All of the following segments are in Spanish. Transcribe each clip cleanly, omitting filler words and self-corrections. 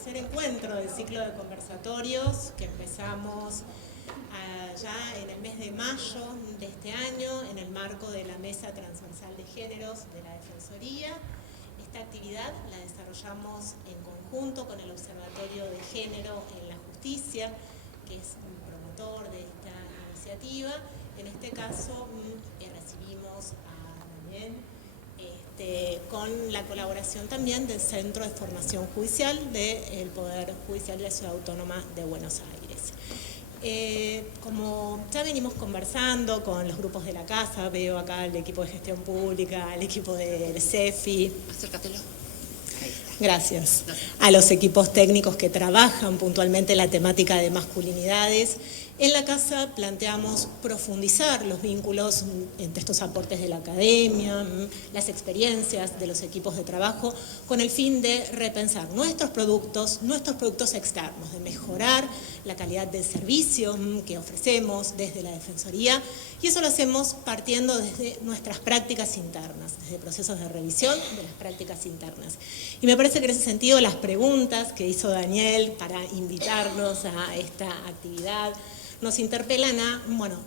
tercer encuentro del ciclo de conversatorios que empezamos ya en el mes de mayo de este año en el marco de la Mesa Transversal de Géneros de la Defensoría. Esta actividad la desarrollamos en conjunto con el Observatorio de Género en la Justicia, que es un promotor de esta iniciativa. En este caso recibimos a Daniel con la colaboración también del Centro de Formación Judicial del Poder Judicial de la Ciudad Autónoma de Buenos Aires. Como ya venimos conversando con los grupos de la casa, veo acá el equipo de gestión pública, el equipo del CEFI. Acércatelo. Gracias. A los equipos técnicos que trabajan puntualmente la temática de masculinidades. En la casa planteamos profundizar los vínculos entre estos aportes de la academia, las experiencias de los equipos de trabajo, con el fin de repensar nuestros productos externos, de mejorar la calidad del servicio que ofrecemos desde la Defensoría, y eso lo hacemos partiendo desde nuestras prácticas internas, desde procesos de revisión de las prácticas internas. Y me parece que en ese sentido las preguntas que hizo Daniel para invitarnos a esta actividad nos interpelan a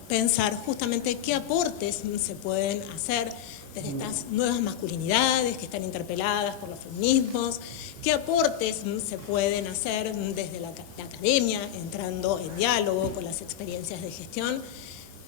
pensar justamente qué aportes se pueden hacer desde estas nuevas masculinidades que están interpeladas por los feminismos, qué aportes se pueden hacer desde la academia, entrando en diálogo con las experiencias de gestión,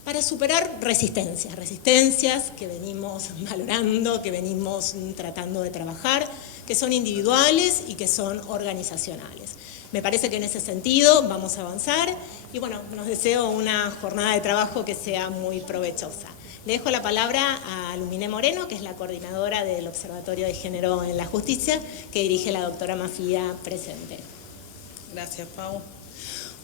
para superar resistencias que venimos valorando, que venimos tratando de trabajar, que son individuales y que son organizacionales. Me parece que en ese sentido vamos a avanzar y nos deseo una jornada de trabajo que sea muy provechosa. Le dejo la palabra a Lumine Moreno, que es la coordinadora del Observatorio de Género en la Justicia, que dirige la doctora Mafía presente. Gracias, Pau.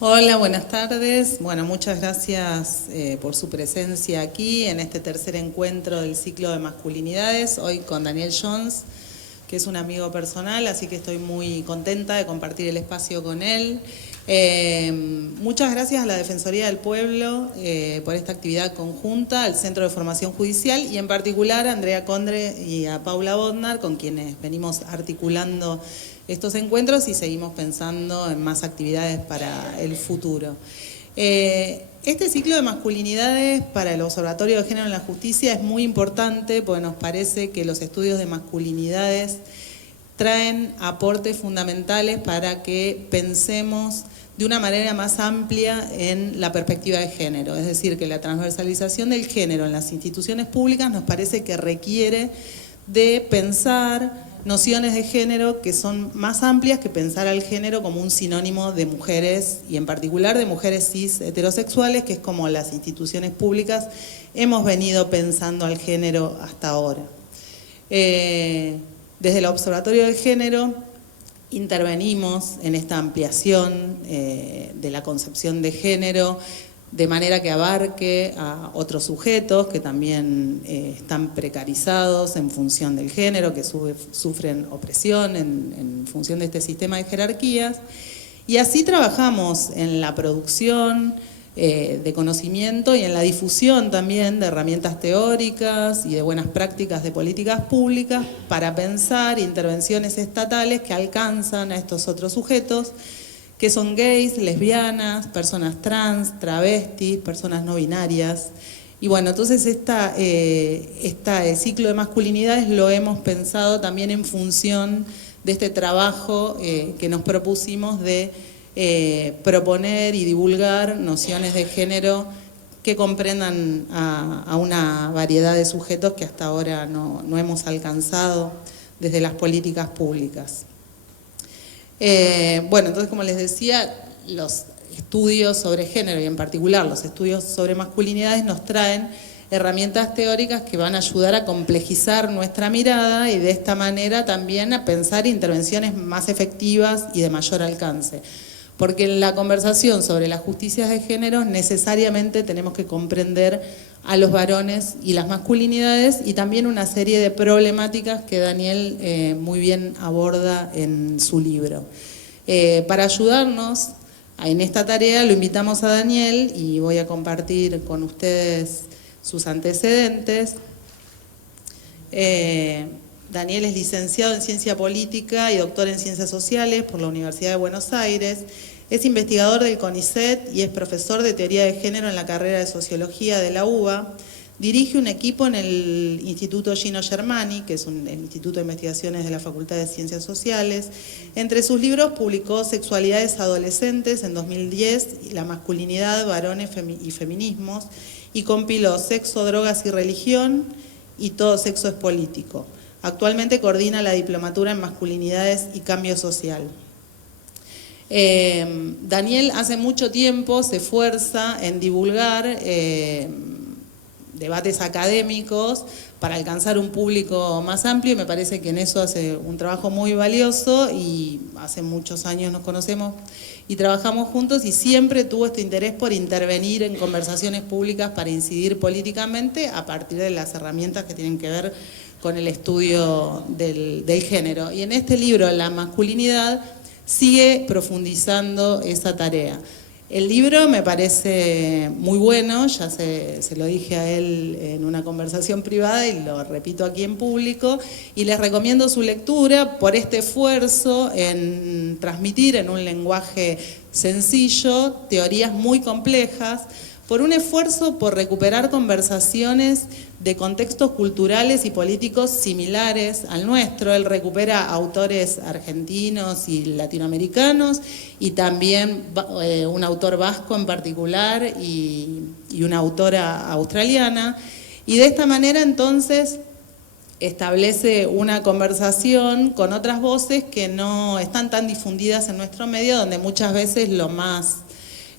Hola, buenas tardes. Muchas gracias por su presencia aquí en este tercer encuentro del ciclo de masculinidades, hoy con Daniel Jones, que es un amigo personal, así que estoy muy contenta de compartir el espacio con él. Muchas gracias a la Defensoría del Pueblo por esta actividad conjunta, al Centro de Formación Judicial y en particular a Andrea Condre y a Paula Bodnar, con quienes venimos articulando estos encuentros y seguimos pensando en más actividades para el futuro. Este ciclo de masculinidades para el Observatorio de Género en la Justicia es muy importante porque nos parece que los estudios de masculinidades traen aportes fundamentales para que pensemos de una manera más amplia en la perspectiva de género. Es decir, que la transversalización del género en las instituciones públicas nos parece que requiere de pensar nociones de género que son más amplias que pensar al género como un sinónimo de mujeres, y en particular de mujeres cis heterosexuales, que es como las instituciones públicas hemos venido pensando al género hasta ahora. Desde el Observatorio del Género intervenimos en esta ampliación de la concepción de género, de manera que abarque a otros sujetos que también están precarizados en función del género, que sufren opresión en función de este sistema de jerarquías. Y así trabajamos en la producción de conocimiento y en la difusión también de herramientas teóricas y de buenas prácticas de políticas públicas para pensar intervenciones estatales que alcanzan a estos otros sujetos, que son gays, lesbianas, personas trans, travestis, personas no binarias. Y entonces este ciclo de masculinidades lo hemos pensado también en función de este trabajo que nos propusimos de proponer y divulgar nociones de género que comprendan a una variedad de sujetos que hasta ahora no hemos alcanzado desde las políticas públicas. Entonces, como les decía, los estudios sobre género y en particular los estudios sobre masculinidades nos traen herramientas teóricas que van a ayudar a complejizar nuestra mirada y de esta manera también a pensar intervenciones más efectivas y de mayor alcance. Porque en la conversación sobre las justicias de género necesariamente tenemos que comprender a los varones y las masculinidades y también una serie de problemáticas que Daniel muy bien aborda en su libro. Para ayudarnos en esta tarea lo invitamos a Daniel y voy a compartir con ustedes sus antecedentes. Daniel es licenciado en Ciencia Política y doctor en Ciencias Sociales por la Universidad de Buenos Aires. Es investigador del CONICET y es profesor de Teoría de Género en la carrera de Sociología de la UBA. Dirige un equipo en el Instituto Gino Germani, que es el Instituto de Investigaciones de la Facultad de Ciencias Sociales. Entre sus libros publicó Sexualidades Adolescentes en 2010, La masculinidad, varones y feminismos, y compiló Sexo, Drogas y Religión y Todo sexo es político. Actualmente coordina la diplomatura en masculinidades y cambio social. Daniel hace mucho tiempo se esfuerza en divulgar debates académicos para alcanzar un público más amplio, y me parece que en eso hace un trabajo muy valioso, y hace muchos años nos conocemos y trabajamos juntos, y siempre tuvo este interés por intervenir en conversaciones públicas para incidir políticamente a partir de las herramientas que tienen que ver con el estudio del género. Y en este libro, La masculinidad, sigue profundizando esa tarea. El libro me parece muy bueno, ya se lo dije a él en una conversación privada y lo repito aquí en público, y les recomiendo su lectura por este esfuerzo en transmitir en un lenguaje sencillo teorías muy complejas, por un esfuerzo por recuperar conversaciones de contextos culturales y políticos similares al nuestro. Él recupera autores argentinos y latinoamericanos, y también un autor vasco en particular y una autora australiana, y de esta manera entonces establece una conversación con otras voces que no están tan difundidas en nuestro medio, donde muchas veces lo más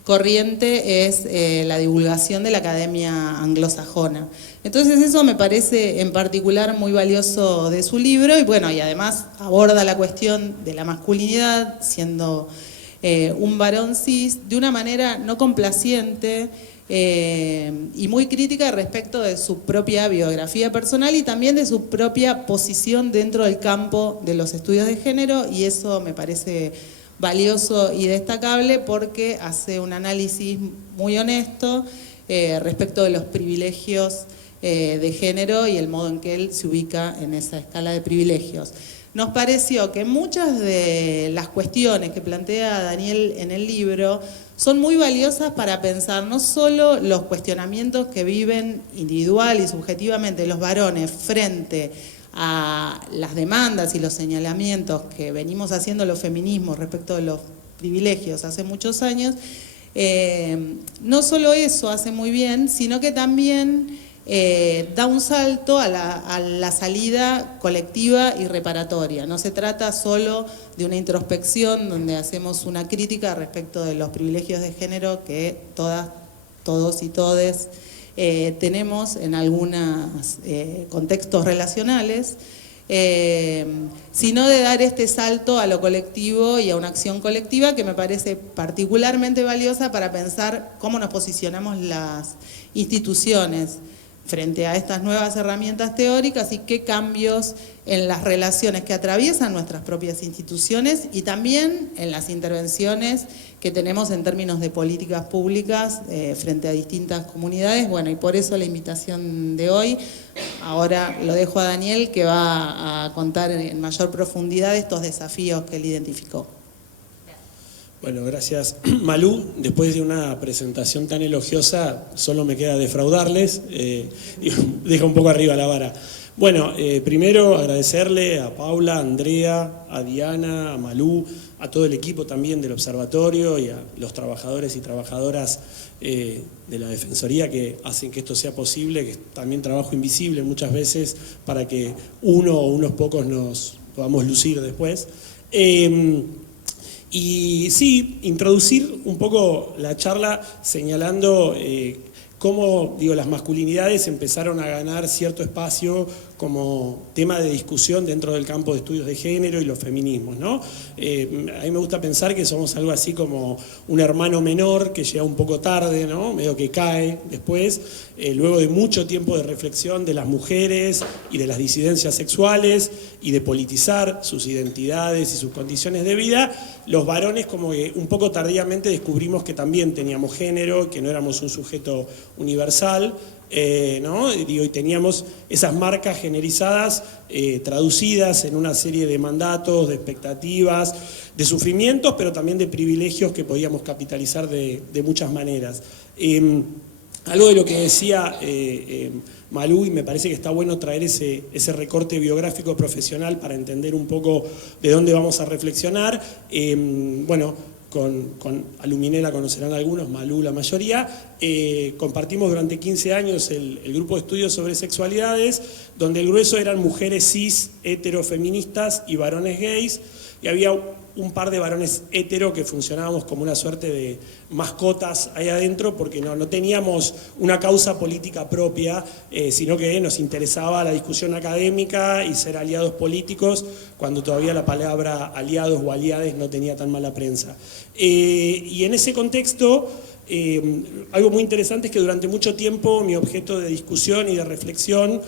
corriente es la divulgación de la academia anglosajona. Entonces eso me parece en particular muy valioso de su libro, y bueno, y además aborda la cuestión de la masculinidad, siendo un varón cis, de una manera no complaciente y muy crítica respecto de su propia biografía personal y también de su propia posición dentro del campo de los estudios de género, y eso me parece valioso y destacable porque hace un análisis muy honesto respecto de los privilegios de género y el modo en que él se ubica en esa escala de privilegios. Nos pareció que muchas de las cuestiones que plantea Daniel en el libro son muy valiosas para pensar no solo los cuestionamientos que viven individual y subjetivamente los varones frente a las demandas y los señalamientos que venimos haciendo los feminismos respecto de los privilegios hace muchos años. No solo eso hace muy bien, sino que también da un salto a la salida colectiva y reparatoria. No se trata solo de una introspección donde hacemos una crítica respecto de los privilegios de género que todas, todos y todes tenemos en algunos contextos relacionales, sino de dar este salto a lo colectivo y a una acción colectiva que me parece particularmente valiosa para pensar cómo nos posicionamos las instituciones frente a estas nuevas herramientas teóricas y qué cambios en las relaciones que atraviesan nuestras propias instituciones y también en las intervenciones que tenemos en términos de políticas públicas frente a distintas comunidades. Bueno, y por eso la invitación de hoy. Ahora lo dejo a Daniel, que va a contar en mayor profundidad estos desafíos que él identificó. Bueno, gracias Malú. Después de una presentación tan elogiosa, solo me queda defraudarles, deja un poco arriba la vara. Bueno, primero agradecerle a Paula, a Andrea, a Diana, a Malú, a todo el equipo también del observatorio y a los trabajadores y trabajadoras de la Defensoría que hacen que esto sea posible, que es también trabajo invisible muchas veces para que uno o unos pocos nos podamos lucir después. Y sí, introducir un poco la charla señalando cómo las masculinidades empezaron a ganar cierto espacio como tema de discusión dentro del campo de estudios de género y los feminismos, ¿no? A mí me gusta pensar que somos algo así como un hermano menor que llega un poco tarde, ¿no? Medio que cae después, luego de mucho tiempo de reflexión de las mujeres y de las disidencias sexuales y de politizar sus identidades y sus condiciones de vida. Los varones como que un poco tardíamente descubrimos que también teníamos género, que no éramos un sujeto universal, ¿no? Y teníamos esas marcas generizadas, traducidas en una serie de mandatos, de expectativas, de sufrimientos, pero también de privilegios que podíamos capitalizar de muchas maneras. Algo de lo que decía Malú, y me parece que está bueno traer ese recorte biográfico profesional para entender un poco de dónde vamos a reflexionar. Bueno, a Luminé la conocerán algunos, Malú la mayoría. Compartimos durante 15 años el grupo de estudios sobre sexualidades, donde el grueso eran mujeres cis, heterofeministas y varones gays, y había un par de varones hetero que funcionábamos como una suerte de mascotas ahí adentro, porque no teníamos una causa política propia, sino que nos interesaba la discusión académica y ser aliados políticos, cuando todavía la palabra aliados o aliades no tenía tan mala prensa. Y en ese contexto, algo muy interesante es que durante mucho tiempo mi objeto de discusión y de reflexión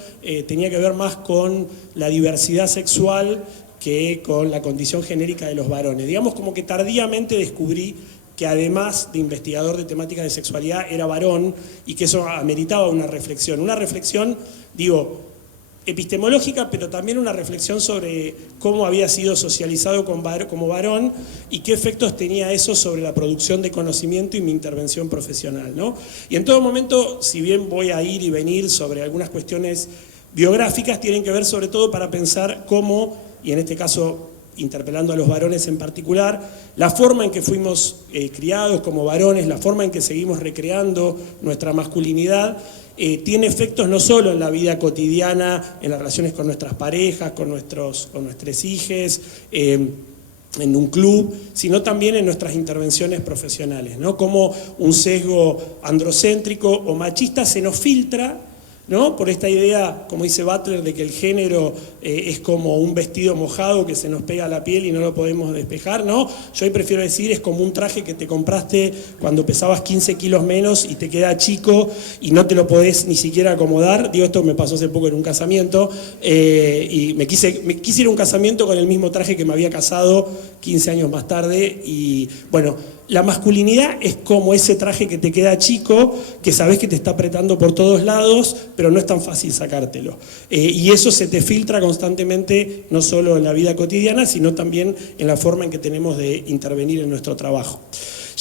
tenía que ver más con la diversidad sexual que con la condición genérica de los varones. Digamos como que tardíamente descubrí que además de investigador de temáticas de sexualidad era varón y que eso ameritaba una reflexión, digo, epistemológica, pero también una reflexión sobre cómo había sido socializado como varón y qué efectos tenía eso sobre la producción de conocimiento y mi intervención profesional, ¿no? Y en todo momento, si bien voy a ir y venir sobre algunas cuestiones biográficas, tienen que ver sobre todo para pensar cómo, y en este caso interpelando a los varones en particular, la forma en que fuimos criados como varones, la forma en que seguimos recreando nuestra masculinidad, tiene efectos no solo en la vida cotidiana, en las relaciones con nuestras parejas, con nuestros hijos, en un club, sino también en nuestras intervenciones profesionales, ¿no? Como un sesgo androcéntrico o machista se nos filtra, ¿no? Por esta idea, como dice Butler, de que el género es como un vestido mojado que se nos pega a la piel y no lo podemos despejar, ¿no? Yo ahí prefiero decir, es como un traje que te compraste cuando pesabas 15 kilos menos y te queda chico y no te lo podés ni siquiera acomodar. Digo, esto me pasó hace poco en un casamiento y me quise ir a un casamiento con el mismo traje que me había casado 15 años más tarde y, bueno, la masculinidad es como ese traje que te queda chico, que sabés que te está apretando por todos lados, pero no es tan fácil sacártelo. Y eso se te filtra constantemente, no solo en la vida cotidiana, sino también en la forma en que tenemos de intervenir en nuestro trabajo.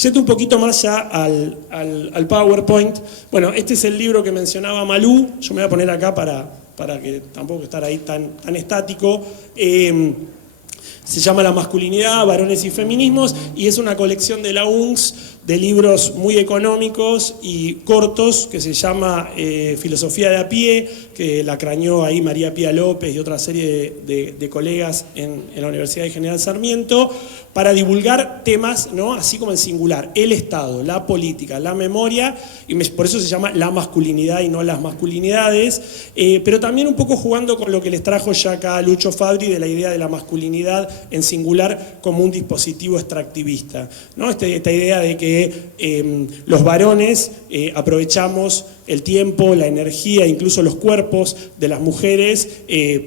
Yendo un poquito más ya al PowerPoint. Bueno, este es el libro que mencionaba Malú. Yo me voy a poner acá para que tampoco estar ahí tan estático. Se llama La masculinidad, varones y feminismos, y es una colección de la UNCS de libros muy económicos y cortos que se llama Filosofía de a pie, que la crañó ahí María Pía López y otra serie de colegas en la Universidad de General Sarmiento, para divulgar temas, ¿no? Así como en singular, el Estado, la política, la memoria, y por eso se llama La masculinidad y no las masculinidades, pero también un poco jugando con lo que les trajo ya acá Lucho Fabri de la idea de la masculinidad en singular como un dispositivo extractivista, ¿no? Esta idea de que los varones aprovechamos el tiempo, la energía, incluso los cuerpos de las mujeres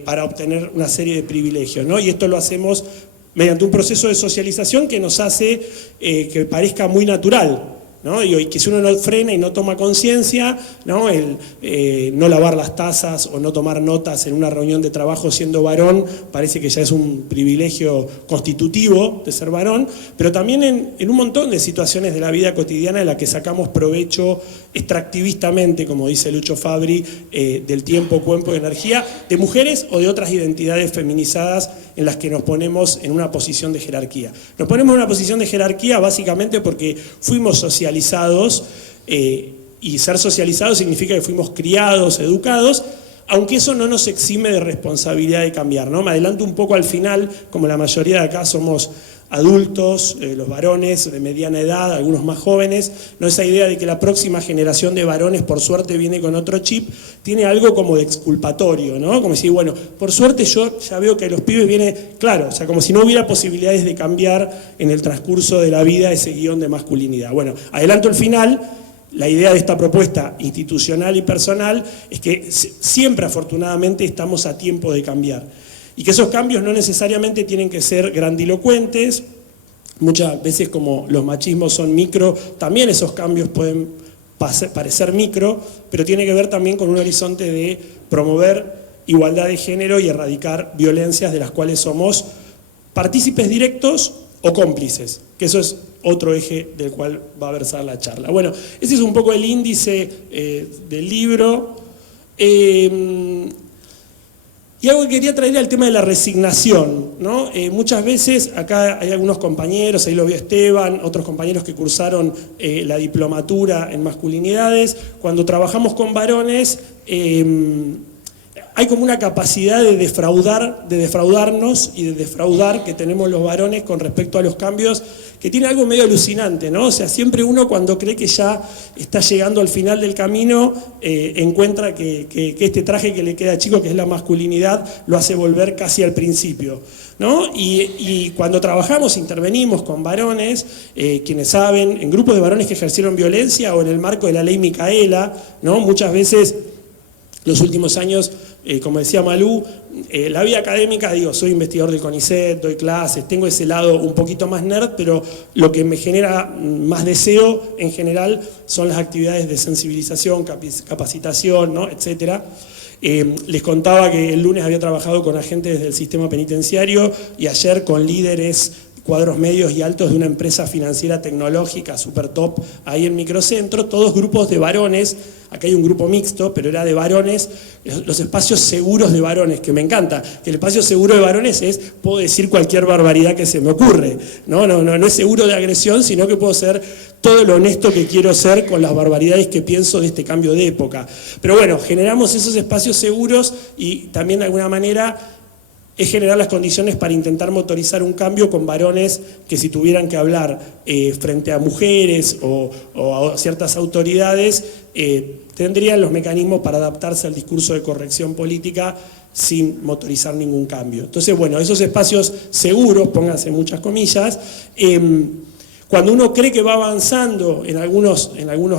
para obtener una serie de privilegios, ¿no? Y esto lo hacemos mediante un proceso de socialización que nos hace que parezca muy natural, ¿no? Y que si uno no frena y no toma conciencia, ¿no? No lavar las tazas o no tomar notas en una reunión de trabajo siendo varón parece que ya es un privilegio constitutivo de ser varón, pero también en un montón de situaciones de la vida cotidiana en la que sacamos provecho extractivistamente, como dice Lucho Fabri, del tiempo, cuerpo y energía de mujeres o de otras identidades feminizadas en las que nos ponemos en una posición de jerarquía. Nos ponemos en una posición de jerarquía básicamente porque fuimos socializados, y ser socializados significa que fuimos criados, educados, aunque eso no nos exime de responsabilidad de cambiar, ¿no? Me adelanto un poco al final, como la mayoría de acá somos adultos, los varones de mediana edad, algunos más jóvenes, ¿no? Esa idea de que la próxima generación de varones por suerte viene con otro chip, tiene algo como de exculpatorio, ¿no? Como decir, bueno, por suerte yo ya veo que los pibes vienen, claro, o sea, como si no hubiera posibilidades de cambiar en el transcurso de la vida ese guión de masculinidad. Bueno, adelanto el final. La idea de esta propuesta institucional y personal es que siempre, afortunadamente, estamos a tiempo de cambiar. Y que esos cambios no necesariamente tienen que ser grandilocuentes. Muchas veces, como los machismos son micro, también esos cambios pueden parecer micro, pero tiene que ver también con un horizonte de promover igualdad de género y erradicar violencias de las cuales somos partícipes directos o cómplices, que eso es otro eje del cual va a versar la charla. Bueno, ese es un poco el índice del libro. Y algo que quería traer era el tema de la resignación, ¿no? Muchas veces, acá hay algunos compañeros, ahí lo vio Esteban, otros compañeros que cursaron la diplomatura en masculinidades, cuando trabajamos con varones, hay como una capacidad de defraudarnos y de defraudar que tenemos los varones con respecto a los cambios, que tiene algo medio alucinante, ¿no? O sea, siempre uno cuando cree que ya está llegando al final del camino, encuentra que este traje que le queda chico, que es la masculinidad, lo hace volver casi al principio, ¿no? Y cuando trabajamos, intervenimos con varones, quienes saben, en grupos de varones que ejercieron violencia o en el marco de la ley Micaela, ¿no? Muchas veces, los últimos años, como decía Malú, la vida académica, digo, soy investigador del CONICET, doy clases, tengo ese lado un poquito más nerd, pero lo que me genera más deseo en general son las actividades de sensibilización, capacitación, ¿no? Etcétera. Les contaba que el lunes había trabajado con agentes del sistema penitenciario y ayer con líderes, cuadros medios y altos de una empresa financiera tecnológica super top ahí en Microcentro, todos grupos de varones. Acá hay un grupo mixto, pero era de varones, los espacios seguros de varones, que me encanta, que el espacio seguro de varones es, puedo decir cualquier barbaridad que se me ocurre, no es seguro de agresión, sino que puedo ser todo lo honesto que quiero ser con las barbaridades que pienso de este cambio de época. Pero bueno, generamos esos espacios seguros y también de alguna manera es generar las condiciones para intentar motorizar un cambio con varones que si tuvieran que hablar frente a mujeres o a ciertas autoridades, tendrían los mecanismos para adaptarse al discurso de corrección política sin motorizar ningún cambio. Entonces, bueno, esos espacios seguros, pónganse muchas comillas, cuando uno cree que va avanzando en algunos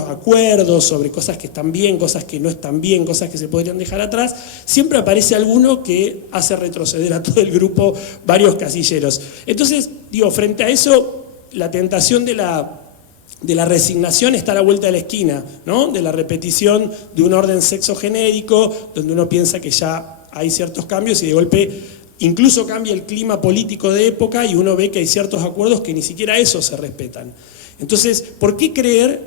acuerdos sobre cosas que están bien, cosas que no están bien, cosas que se podrían dejar atrás, siempre aparece alguno que hace retroceder a todo el grupo varios casilleros. Entonces, digo, frente a eso, la tentación de la resignación está a la vuelta de la esquina, ¿no? De la repetición de un orden sexogenérico, donde uno piensa que ya hay ciertos cambios y de golpe incluso cambia el clima político de época y uno ve que hay ciertos acuerdos que ni siquiera eso se respetan. Entonces, ¿por qué creer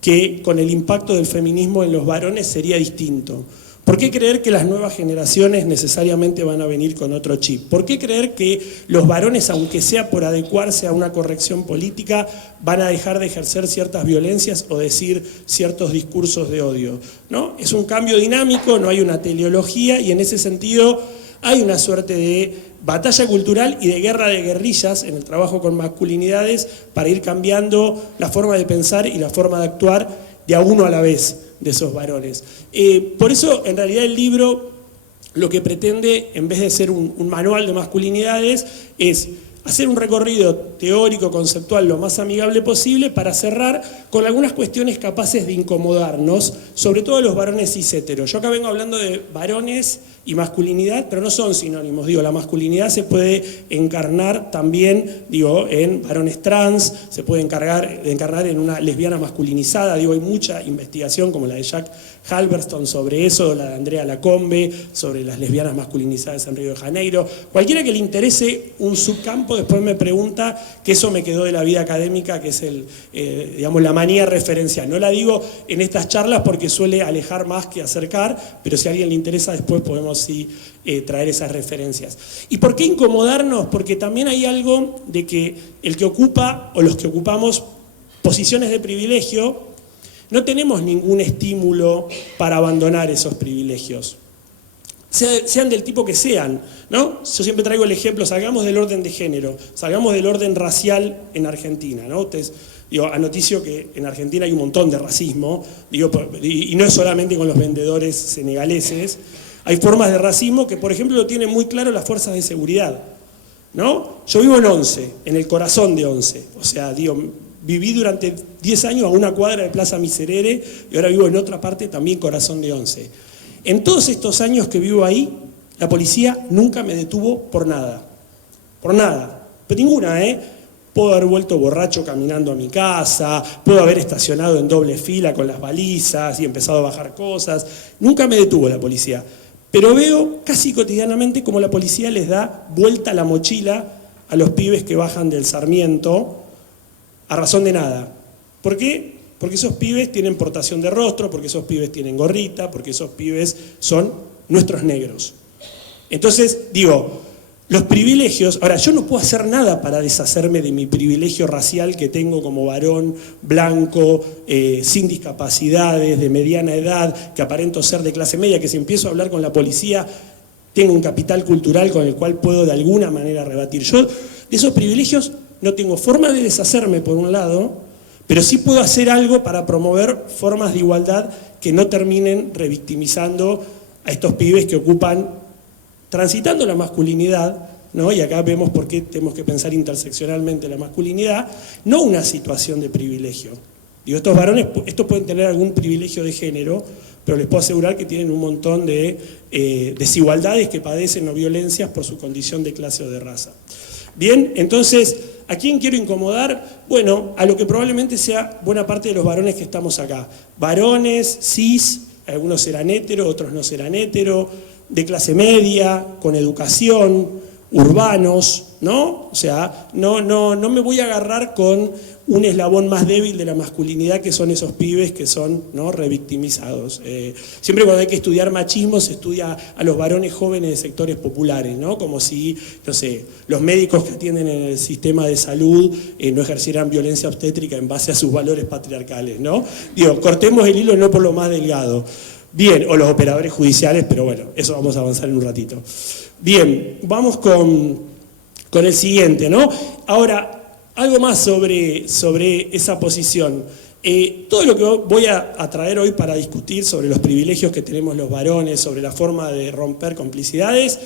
que con el impacto del feminismo en los varones sería distinto? ¿Por qué creer que las nuevas generaciones necesariamente van a venir con otro chip? ¿Por qué creer que los varones, aunque sea por adecuarse a una corrección política, van a dejar de ejercer ciertas violencias o decir ciertos discursos de odio? ¿No? Es un cambio dinámico, no hay una teleología y en ese sentido hay una suerte de batalla cultural y de guerra de guerrillas en el trabajo con masculinidades para ir cambiando la forma de pensar y la forma de actuar de a uno a la vez de esos varones. Por eso, en realidad, el libro lo que pretende, en vez de ser un manual de masculinidades, es hacer un recorrido teórico, conceptual, lo más amigable posible para cerrar con algunas cuestiones capaces de incomodarnos, sobre todo los varones cis heteros. Yo acá vengo hablando de varones y masculinidad, pero no son sinónimos. Digo, la masculinidad se puede encarnar también, digo, en varones trans, se puede encarnar en una lesbiana masculinizada. Digo, hay mucha investigación, como la de Jack Halberstam sobre eso, la de Andrea Lacombe, sobre las lesbianas masculinizadas en Río de Janeiro. Cualquiera que le interese un subcampo, después me pregunta, que eso me quedó de la vida académica, que es digamos, la manía referencial. No la digo en estas charlas porque suele alejar más que acercar, pero si a alguien le interesa, después podemos sí traer esas referencias. ¿Y por qué incomodarnos? Porque también hay algo de que el que ocupa, o los que ocupamos posiciones de privilegio, no tenemos ningún estímulo para abandonar esos privilegios. Sean del tipo que sean, ¿no? Yo siempre traigo el ejemplo, salgamos del orden de género, salgamos del orden racial en Argentina, ¿no? Ustedes, digo, anoticio que en Argentina hay un montón de racismo, digo, y no es solamente con los vendedores senegaleses. Hay formas de racismo que, por ejemplo, lo tienen muy claro las fuerzas de seguridad, ¿no? Yo vivo en Once, en el corazón de Once. O sea, digo, viví durante 10 años a una cuadra de Plaza Miserere y ahora vivo en otra parte, también corazón de Once. En todos estos años que vivo ahí, la policía nunca me detuvo por nada. Por nada. Pero ninguna, ¿eh? puedo haber vuelto borracho caminando a mi casa, puedo haber estacionado en doble fila con las balizas y empezado a bajar cosas. Nunca me detuvo la policía. Pero veo casi cotidianamente cómo la policía les da vuelta la mochila a los pibes que bajan del Sarmiento a razón de nada. ¿Por qué? Porque esos pibes tienen portación de rostro, porque esos pibes tienen gorrita, porque esos pibes son nuestros negros. Entonces, digo, los privilegios... Ahora, yo no puedo hacer nada para deshacerme de mi privilegio racial que tengo como varón blanco, sin discapacidades, de mediana edad, que aparento ser de clase media, que si empiezo a hablar con la policía, tengo un capital cultural con el cual puedo de alguna manera rebatir. Yo de esos privilegios no tengo forma de deshacerme, por un lado, pero sí puedo hacer algo para promover formas de igualdad que no terminen revictimizando a estos pibes que ocupan, transitando la masculinidad, ¿no? Y acá vemos por qué tenemos que pensar interseccionalmente la masculinidad, no una situación de privilegio. Digo, estos varones, estos pueden tener algún privilegio de género, pero les puedo asegurar que tienen un montón de desigualdades que padecen o violencias por su condición de clase o de raza. Bien, entonces, ¿a quién quiero incomodar? Bueno, a lo que probablemente sea buena parte de los varones que estamos acá. Varones, cis, algunos serán hetero, otros no serán hetero, de clase media, con educación, urbanos, ¿no? O sea, no me voy a agarrar con un eslabón más débil de la masculinidad que son esos pibes que son, ¿no?, revictimizados. Siempre cuando hay que estudiar machismo se estudia a los varones jóvenes de sectores populares, ¿no? Como si, no sé, los médicos que atienden en el sistema de salud no ejercieran violencia obstétrica en base a sus valores patriarcales, ¿no? Digo, cortemos el hilo no por lo más delgado. Bien, o los operadores judiciales, pero bueno, eso vamos a avanzar en un ratito. Bien, vamos con el siguiente, ¿no? Ahora, algo más sobre esa posición. Todo lo que voy a traer hoy para discutir sobre los privilegios que tenemos los varones, sobre la forma de romper complicidades,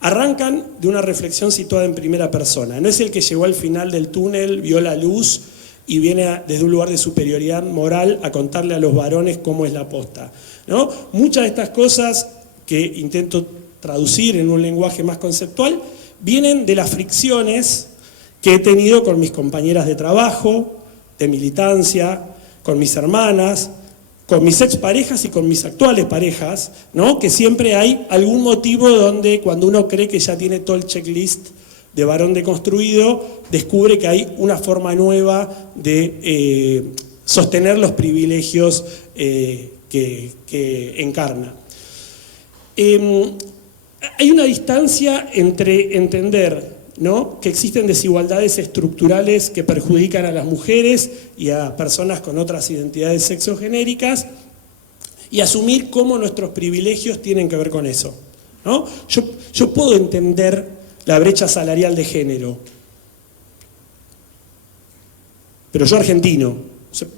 arrancan de una reflexión situada en primera persona. No es el que llegó al final del túnel, vio la luz y viene desde un lugar de superioridad moral a contarle a los varones cómo es la posta, ¿no? Muchas de estas cosas que intento traducir en un lenguaje más conceptual vienen de las fricciones que he tenido con mis compañeras de trabajo, de militancia, con mis hermanas, con mis exparejas y con mis actuales parejas, ¿no? Que siempre hay algún motivo donde cuando uno cree que ya tiene todo el checklist de varón deconstruido, descubre que hay una forma nueva de sostener los privilegios que encarna. Hay una distancia entre entender, ¿no?, que existen desigualdades estructurales que perjudican a las mujeres y a personas con otras identidades sexogenéricas y asumir cómo nuestros privilegios tienen que ver con eso, ¿no? Yo puedo entender la brecha salarial de género, pero yo argentino,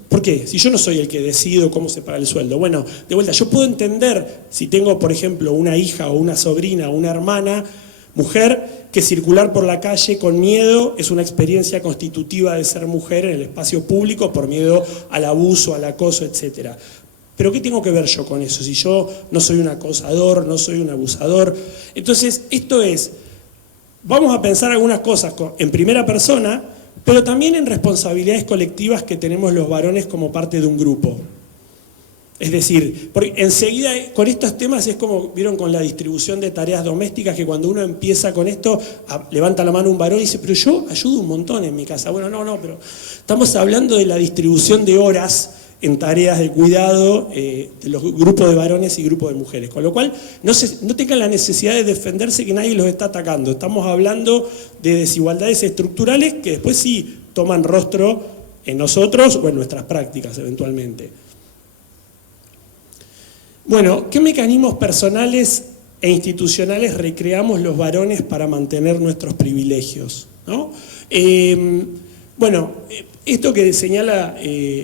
¿por qué? Si yo no soy el que decido cómo se paga el sueldo. Bueno, de vuelta, yo puedo entender si tengo, por ejemplo, una hija o una sobrina o una hermana, mujer, que circular por la calle con miedo es una experiencia constitutiva de ser mujer en el espacio público por miedo al abuso, al acoso, etc. Pero ¿qué tengo que ver yo con eso? Si yo no soy un acosador, no soy un abusador. Entonces, esto es, vamos a pensar algunas cosas en primera persona, pero también en responsabilidades colectivas que tenemos los varones como parte de un grupo. Es decir, porque enseguida con estos temas es como, vieron con la distribución de tareas domésticas, que cuando uno empieza con esto, levanta la mano un varón y dice, pero yo ayudo un montón en mi casa. Bueno, no, pero estamos hablando de la distribución de horas en tareas de cuidado de los grupos de varones y grupos de mujeres. Con lo cual, no tengan la necesidad de defenderse que nadie los está atacando. Estamos hablando de desigualdades estructurales que después sí toman rostro en nosotros o en nuestras prácticas eventualmente. Bueno, ¿qué mecanismos personales e institucionales recreamos los varones para mantener nuestros privilegios, ¿no? Bueno, esto que señala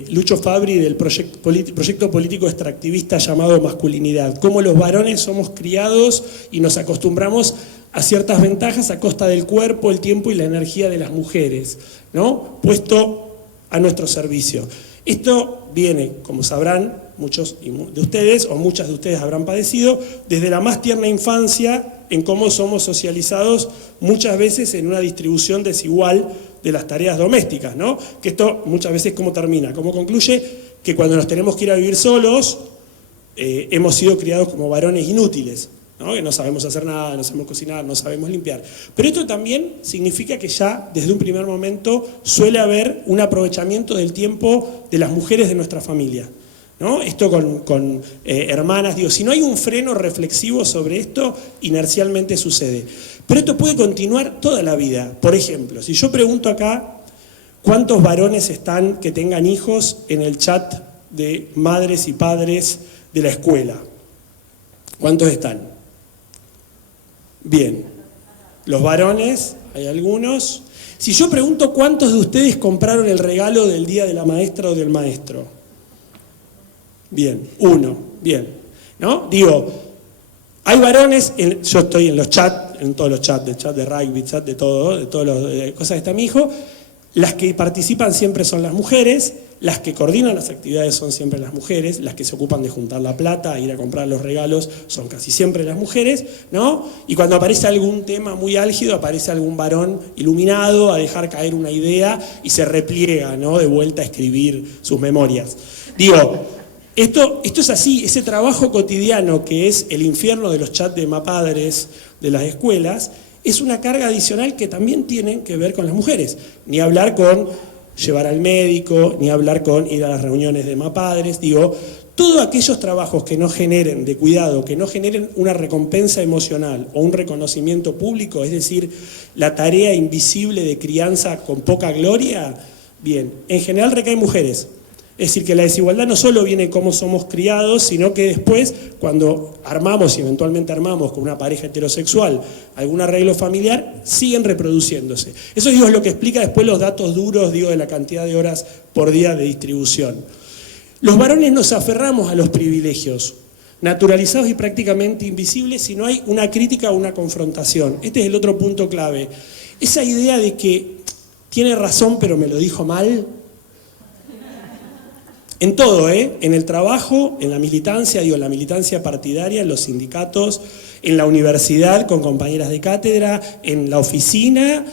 Lucho Fabri del proyecto político extractivista llamado masculinidad, cómo los varones somos criados y nos acostumbramos a ciertas ventajas a costa del cuerpo, el tiempo y la energía de las mujeres, ¿no?, puesto a nuestro servicio. Esto viene, como sabrán muchos de ustedes, o muchas de ustedes habrán padecido, desde la más tierna infancia, en cómo somos socializados muchas veces en una distribución desigual de las tareas domésticas, ¿no? Que esto muchas veces, ¿cómo termina? ¿Cómo concluye? Que cuando nos tenemos que ir a vivir solos, hemos sido criados como varones inútiles, ¿no? Que no sabemos hacer nada, no sabemos cocinar, no sabemos limpiar. Pero esto también significa que ya desde un primer momento suele haber un aprovechamiento del tiempo de las mujeres de nuestra familia, ¿no? Esto con hermanas, digo, si no hay un freno reflexivo sobre esto, inercialmente sucede. Pero esto puede continuar toda la vida. Por ejemplo, si yo pregunto acá, ¿cuántos varones están que tengan hijos en el chat de madres y padres de la escuela? ¿Cuántos están? Bien. Los varones, hay algunos. Si yo pregunto cuántos de ustedes compraron el regalo del día de la maestra o del maestro. Bien, uno, bien. ¿No? Digo, hay varones, yo estoy en los chats, en todos los chats, del chat de rugby, chat de todo, de todas las cosas que está mi hijo. Las que participan siempre son las mujeres, las que coordinan las actividades son siempre las mujeres, las que se ocupan de juntar la plata, ir a comprar los regalos, son casi siempre las mujeres, ¿no? Y cuando aparece algún tema muy álgido, aparece algún varón iluminado a dejar caer una idea y se repliega, ¿no? De vuelta a escribir sus memorias. Digo, esto es así, ese trabajo cotidiano que es el infierno de los chats de mapadres de las escuelas, es una carga adicional que también tiene que ver con las mujeres. Ni hablar con llevar al médico, ni hablar con ir a las reuniones de mapadres. Digo, todos aquellos trabajos que no generen de cuidado, que no generen una recompensa emocional o un reconocimiento público, es decir, la tarea invisible de crianza con poca gloria, bien, en general recaen mujeres. Es decir, que la desigualdad no solo viene de cómo somos criados, sino que después, cuando armamos y eventualmente armamos con una pareja heterosexual algún arreglo familiar, siguen reproduciéndose. Eso, digo, es lo que explica después los datos duros, digo, de la cantidad de horas por día de distribución. Los varones nos aferramos a los privilegios, naturalizados y prácticamente invisibles, si no hay una crítica o una confrontación. Este es el otro punto clave. Esa idea de que tiene razón pero me lo dijo mal. En todo, en el trabajo, en la militancia, digo, en la militancia partidaria, en los sindicatos, en la universidad, con compañeras de cátedra, en la oficina,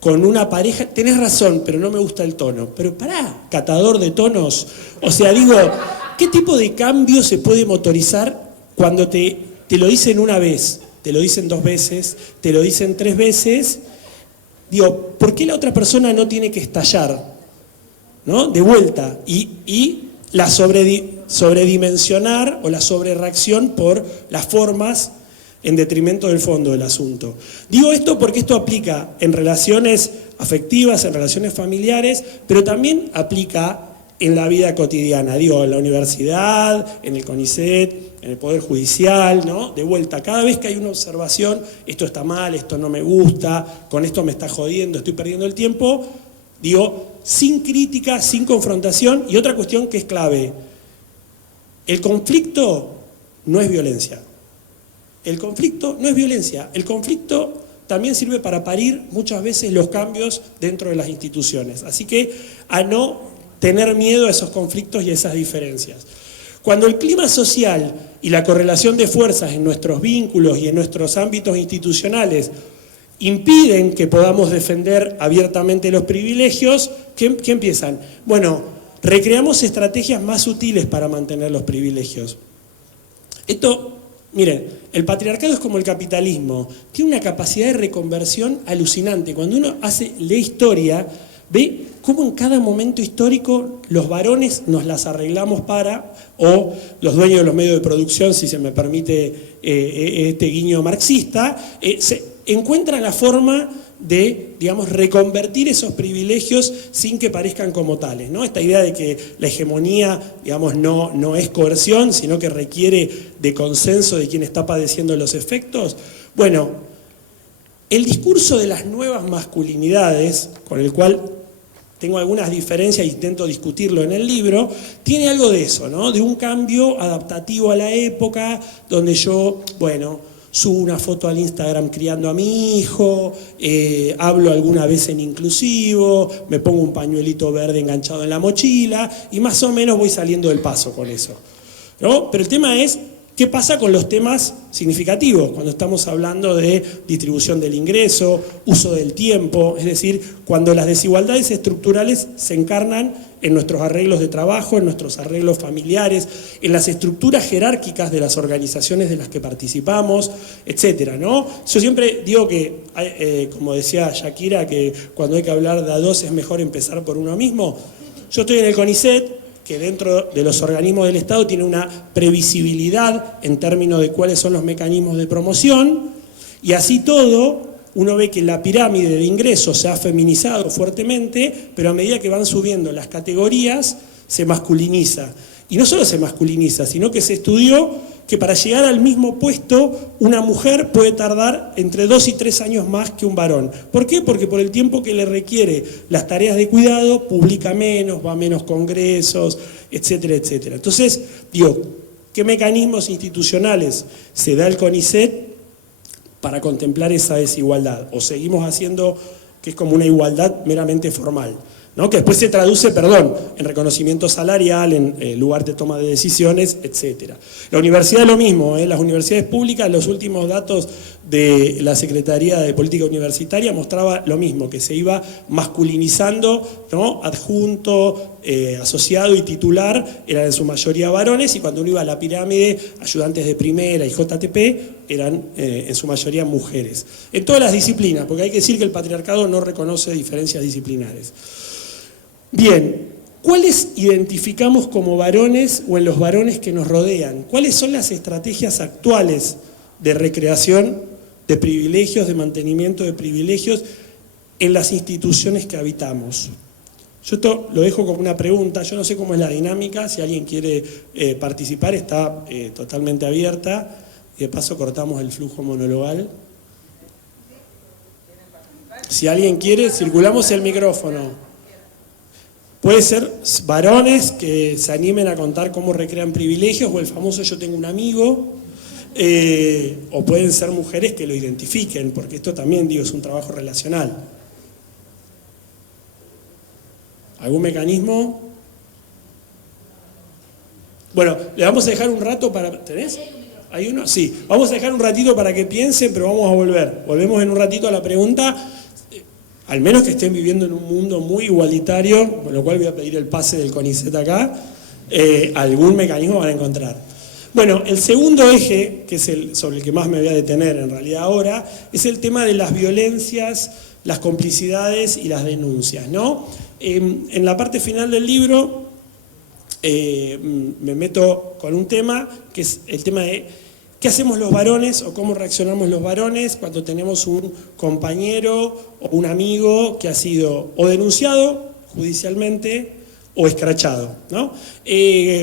con una pareja. Tenés razón, pero no me gusta el tono. Pero pará, catador de tonos. O sea, digo, ¿qué tipo de cambio se puede motorizar cuando te lo dicen una vez, te lo dicen 2 veces, te lo dicen 3 veces? Digo, ¿por qué la otra persona no tiene que estallar, ¿no? De vuelta, y la sobredimensionar o la sobrereacción por las formas en detrimento del fondo del asunto? Digo esto porque esto aplica en relaciones afectivas, en relaciones familiares, pero también aplica en la vida cotidiana, digo, en la universidad, en el CONICET, en el Poder Judicial, ¿no? De vuelta, cada vez que hay una observación, esto está mal, esto no me gusta, con esto me está jodiendo, estoy perdiendo el tiempo, digo, sin crítica, sin confrontación. Y otra cuestión que es clave, el conflicto no es violencia. El conflicto no es violencia, el conflicto también sirve para parir muchas veces los cambios dentro de las instituciones. Así que a no tener miedo a esos conflictos y a esas diferencias. Cuando el clima social y la correlación de fuerzas en nuestros vínculos y en nuestros ámbitos institucionales impiden que podamos defender abiertamente los privilegios, ¿qué empiezan? Bueno, recreamos estrategias más sutiles para mantener los privilegios. Esto, miren, el patriarcado es como el capitalismo, tiene una capacidad de reconversión alucinante. Cuando uno lee historia, ve cómo en cada momento histórico los varones nos las arreglamos o los dueños de los medios de producción, si se me permite este guiño marxista, encuentran la forma de, digamos, reconvertir esos privilegios sin que parezcan como tales, ¿no? Esta idea de que la hegemonía, digamos, no es coerción, sino que requiere de consenso de quien está padeciendo los efectos. Bueno, el discurso de las nuevas masculinidades, con el cual tengo algunas diferencias e intento discutirlo en el libro, tiene algo de eso, ¿no? De un cambio adaptativo a la época, donde yo, bueno, subo una foto al Instagram criando a mi hijo, hablo alguna vez en inclusivo, me pongo un pañuelito verde enganchado en la mochila y más o menos voy saliendo del paso con eso, ¿no? Pero el tema es ¿Qué pasa con los temas significativos? Cuando estamos hablando de distribución del ingreso, uso del tiempo, es decir, cuando las desigualdades estructurales se encarnan en nuestros arreglos de trabajo, en nuestros arreglos familiares, en las estructuras jerárquicas de las organizaciones de las que participamos, etcétera, ¿no? Yo siempre digo que, como decía Shakira, que cuando hay que hablar de a dos es mejor empezar por uno mismo. Yo estoy en el CONICET, que dentro de los organismos del Estado tiene una previsibilidad en términos de cuáles son los mecanismos de promoción, y así todo, uno ve que la pirámide de ingresos se ha feminizado fuertemente, pero a medida que van subiendo las categorías, se masculiniza. Y no solo se masculiniza, sino que se estudió que para llegar al mismo puesto, una mujer puede tardar entre 2 y 3 años más que un varón. ¿Por qué? Porque por el tiempo que le requiere las tareas de cuidado, publica menos, va a menos congresos, etcétera, etcétera. Entonces, digo, ¿qué mecanismos institucionales se da el CONICET para contemplar esa desigualdad? ¿O seguimos haciendo que es como una igualdad meramente formal? ¿No? Que después se traduce, en reconocimiento salarial, en lugar de toma de decisiones, etc. La universidad lo mismo, las universidades públicas, los últimos datos de la Secretaría de Política Universitaria mostraba lo mismo, que se iba masculinizando, ¿no? Adjunto, asociado y titular eran en su mayoría varones, y cuando uno iba a la pirámide, ayudantes de primera y JTP eran en su mayoría mujeres. En todas las disciplinas, porque hay que decir que el patriarcado no reconoce diferencias disciplinares. Bien, ¿cuáles identificamos como varones o en los varones que nos rodean? ¿Cuáles son las estrategias actuales de recreación de privilegios, de mantenimiento de privilegios en las instituciones que habitamos? Yo esto lo dejo como una pregunta, yo no sé cómo es la dinámica, si alguien quiere participar está totalmente abierta, y de paso cortamos el flujo monologal. Si alguien quiere, circulamos el micrófono. Puede ser varones que se animen a contar cómo recrean privilegios, o el famoso yo tengo un amigo, o pueden ser mujeres que lo identifiquen, porque esto también, digo, es un trabajo relacional. ¿Algún mecanismo? Bueno, le vamos a dejar un rato para... ¿Tenés? ¿Hay uno? Sí. Vamos a dejar un ratito para que piensen, pero vamos a volver. Volvemos en un ratito a la pregunta. Al menos que estén viviendo en un mundo muy igualitario, con lo cual voy a pedir el pase del CONICET acá, algún mecanismo van a encontrar. Bueno, el segundo eje, que es el sobre el que más me voy a detener en realidad ahora, es el tema de las violencias, las complicidades y las denuncias, ¿no? En la parte final del libro me meto con un tema, que es el tema de ¿qué hacemos los varones o cómo reaccionamos los varones cuando tenemos un compañero o un amigo que ha sido o denunciado judicialmente o escrachado, ¿no?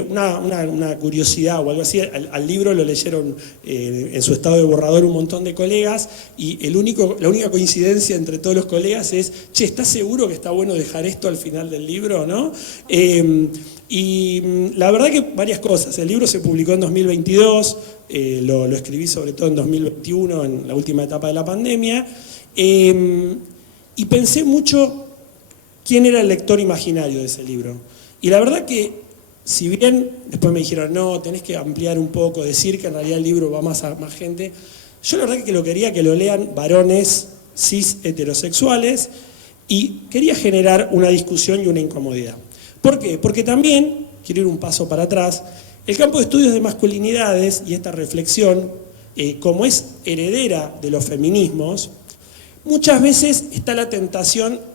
Una curiosidad o algo así, al libro lo leyeron en su estado de borrador un montón de colegas, y la única coincidencia entre todos los colegas es, che, ¿estás seguro que está bueno dejar esto al final del libro, no? Y la verdad que varias cosas. El libro se publicó en 2022, lo escribí sobre todo en 2021, en la última etapa de la pandemia, y pensé mucho quién era el lector imaginario de ese libro. Y la verdad que, si bien después me dijeron, no, tenés que ampliar un poco, decir que en realidad el libro va más a más gente, yo la verdad que lo quería que lo lean varones cis heterosexuales, y quería generar una discusión y una incomodidad. ¿Por qué? Porque también, quiero ir un paso para atrás, el campo de estudios de masculinidades y esta reflexión, como es heredera de los feminismos, muchas veces está la tentación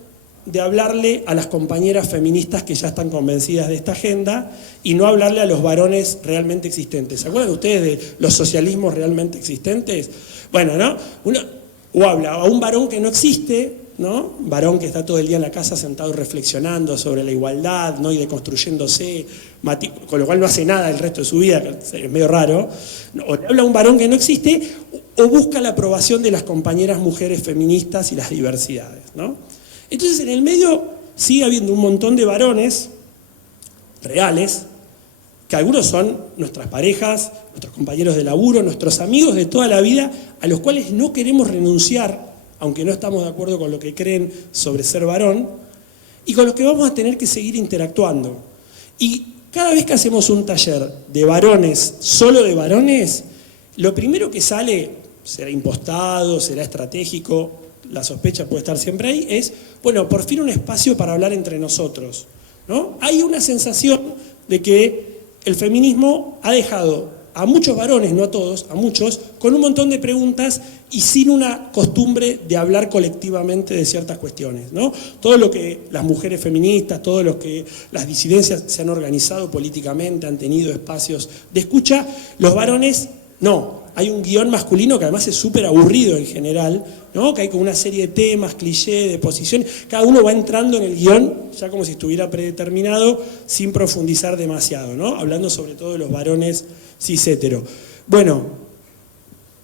de hablarle a las compañeras feministas que ya están convencidas de esta agenda y no hablarle a los varones realmente existentes. ¿Se acuerdan ustedes de los socialismos realmente existentes? Bueno, ¿no? O habla a un varón que no existe, ¿no? Un varón que está todo el día en la casa sentado reflexionando sobre la igualdad, ¿no? Y deconstruyéndose, con lo cual no hace nada el resto de su vida, que es medio raro. O le habla a un varón que no existe, o busca la aprobación de las compañeras mujeres feministas y las diversidades, ¿no? Entonces, en el medio sigue habiendo un montón de varones reales, que algunos son nuestras parejas, nuestros compañeros de laburo, nuestros amigos de toda la vida, a los cuales no queremos renunciar, aunque no estamos de acuerdo con lo que creen sobre ser varón, y con los que vamos a tener que seguir interactuando. Y Cada vez que hacemos un taller de varones, solo de varones, lo primero que sale, será impostado, será estratégico, la sospecha puede estar siempre ahí, es, bueno, por fin un espacio para hablar entre nosotros, ¿no? Hay una sensación de que el feminismo ha dejado a muchos varones, no a todos, a muchos, con un montón de preguntas y sin una costumbre de hablar colectivamente de ciertas cuestiones, ¿no? Todo lo que las mujeres feministas, todo lo que las disidencias se han organizado políticamente, han tenido espacios de escucha, los varones no. Hay un guión masculino que además es súper aburrido en general, ¿no? Que hay como una serie de temas, clichés, de posiciones, cada uno va entrando en el guión ya como si estuviera predeterminado, sin profundizar demasiado, ¿no? Hablando sobre todo de los varones cis hetero. Bueno,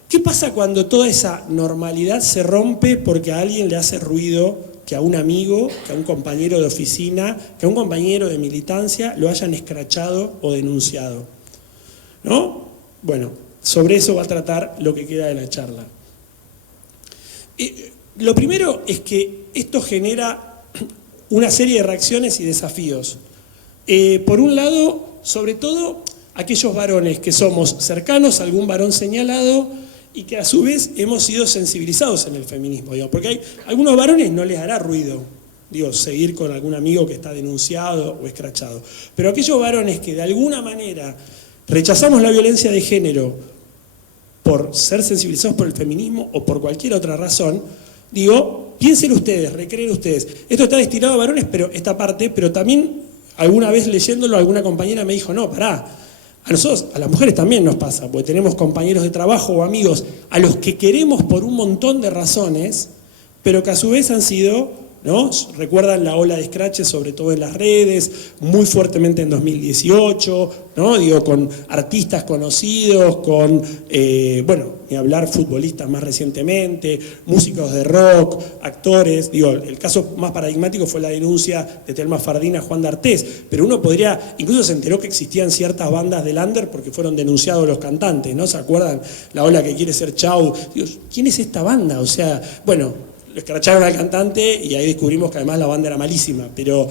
¿qué pasa cuando toda esa normalidad se rompe porque a alguien le hace ruido que a un amigo, que a un compañero de oficina, que a un compañero de militancia lo hayan escrachado o denunciado? ¿No? Bueno, sobre eso va a tratar lo que queda de la charla. Lo primero es que esto genera una serie de reacciones y desafíos. Por un lado, sobre todo, aquellos varones que somos cercanos a algún varón señalado y que a su vez hemos sido sensibilizados en el feminismo, digamos, porque hay algunos varones no les hará ruido, digo, seguir con algún amigo que está denunciado o escrachado. Pero aquellos varones que de alguna manera rechazamos la violencia de género por ser sensibilizados por el feminismo o por cualquier otra razón, digo, piensen ustedes, recreen ustedes. Esto está destinado a varones, pero esta parte, pero también alguna vez leyéndolo alguna compañera me dijo, no, pará, a nosotros, a las mujeres también nos pasa, porque tenemos compañeros de trabajo o amigos a los que queremos por un montón de razones, pero que a su vez han sido, ¿no? Recuerdan la ola de scratches, sobre todo en las redes, muy fuertemente en 2018, ¿no? Digo, con artistas conocidos, con, bueno, ni hablar futbolistas más recientemente, músicos de rock, actores. Digo, el caso más paradigmático fue la denuncia de Thelma Fardín a Juan D'Artés, pero uno podría, incluso se enteró que existían ciertas bandas del under porque fueron denunciados los cantantes, ¿no? ¿Se acuerdan? La ola que quiere ser Chau. Digo, ¿quién es esta banda? O sea, bueno, lo escracharon al cantante y ahí descubrimos que además la banda era malísima, pero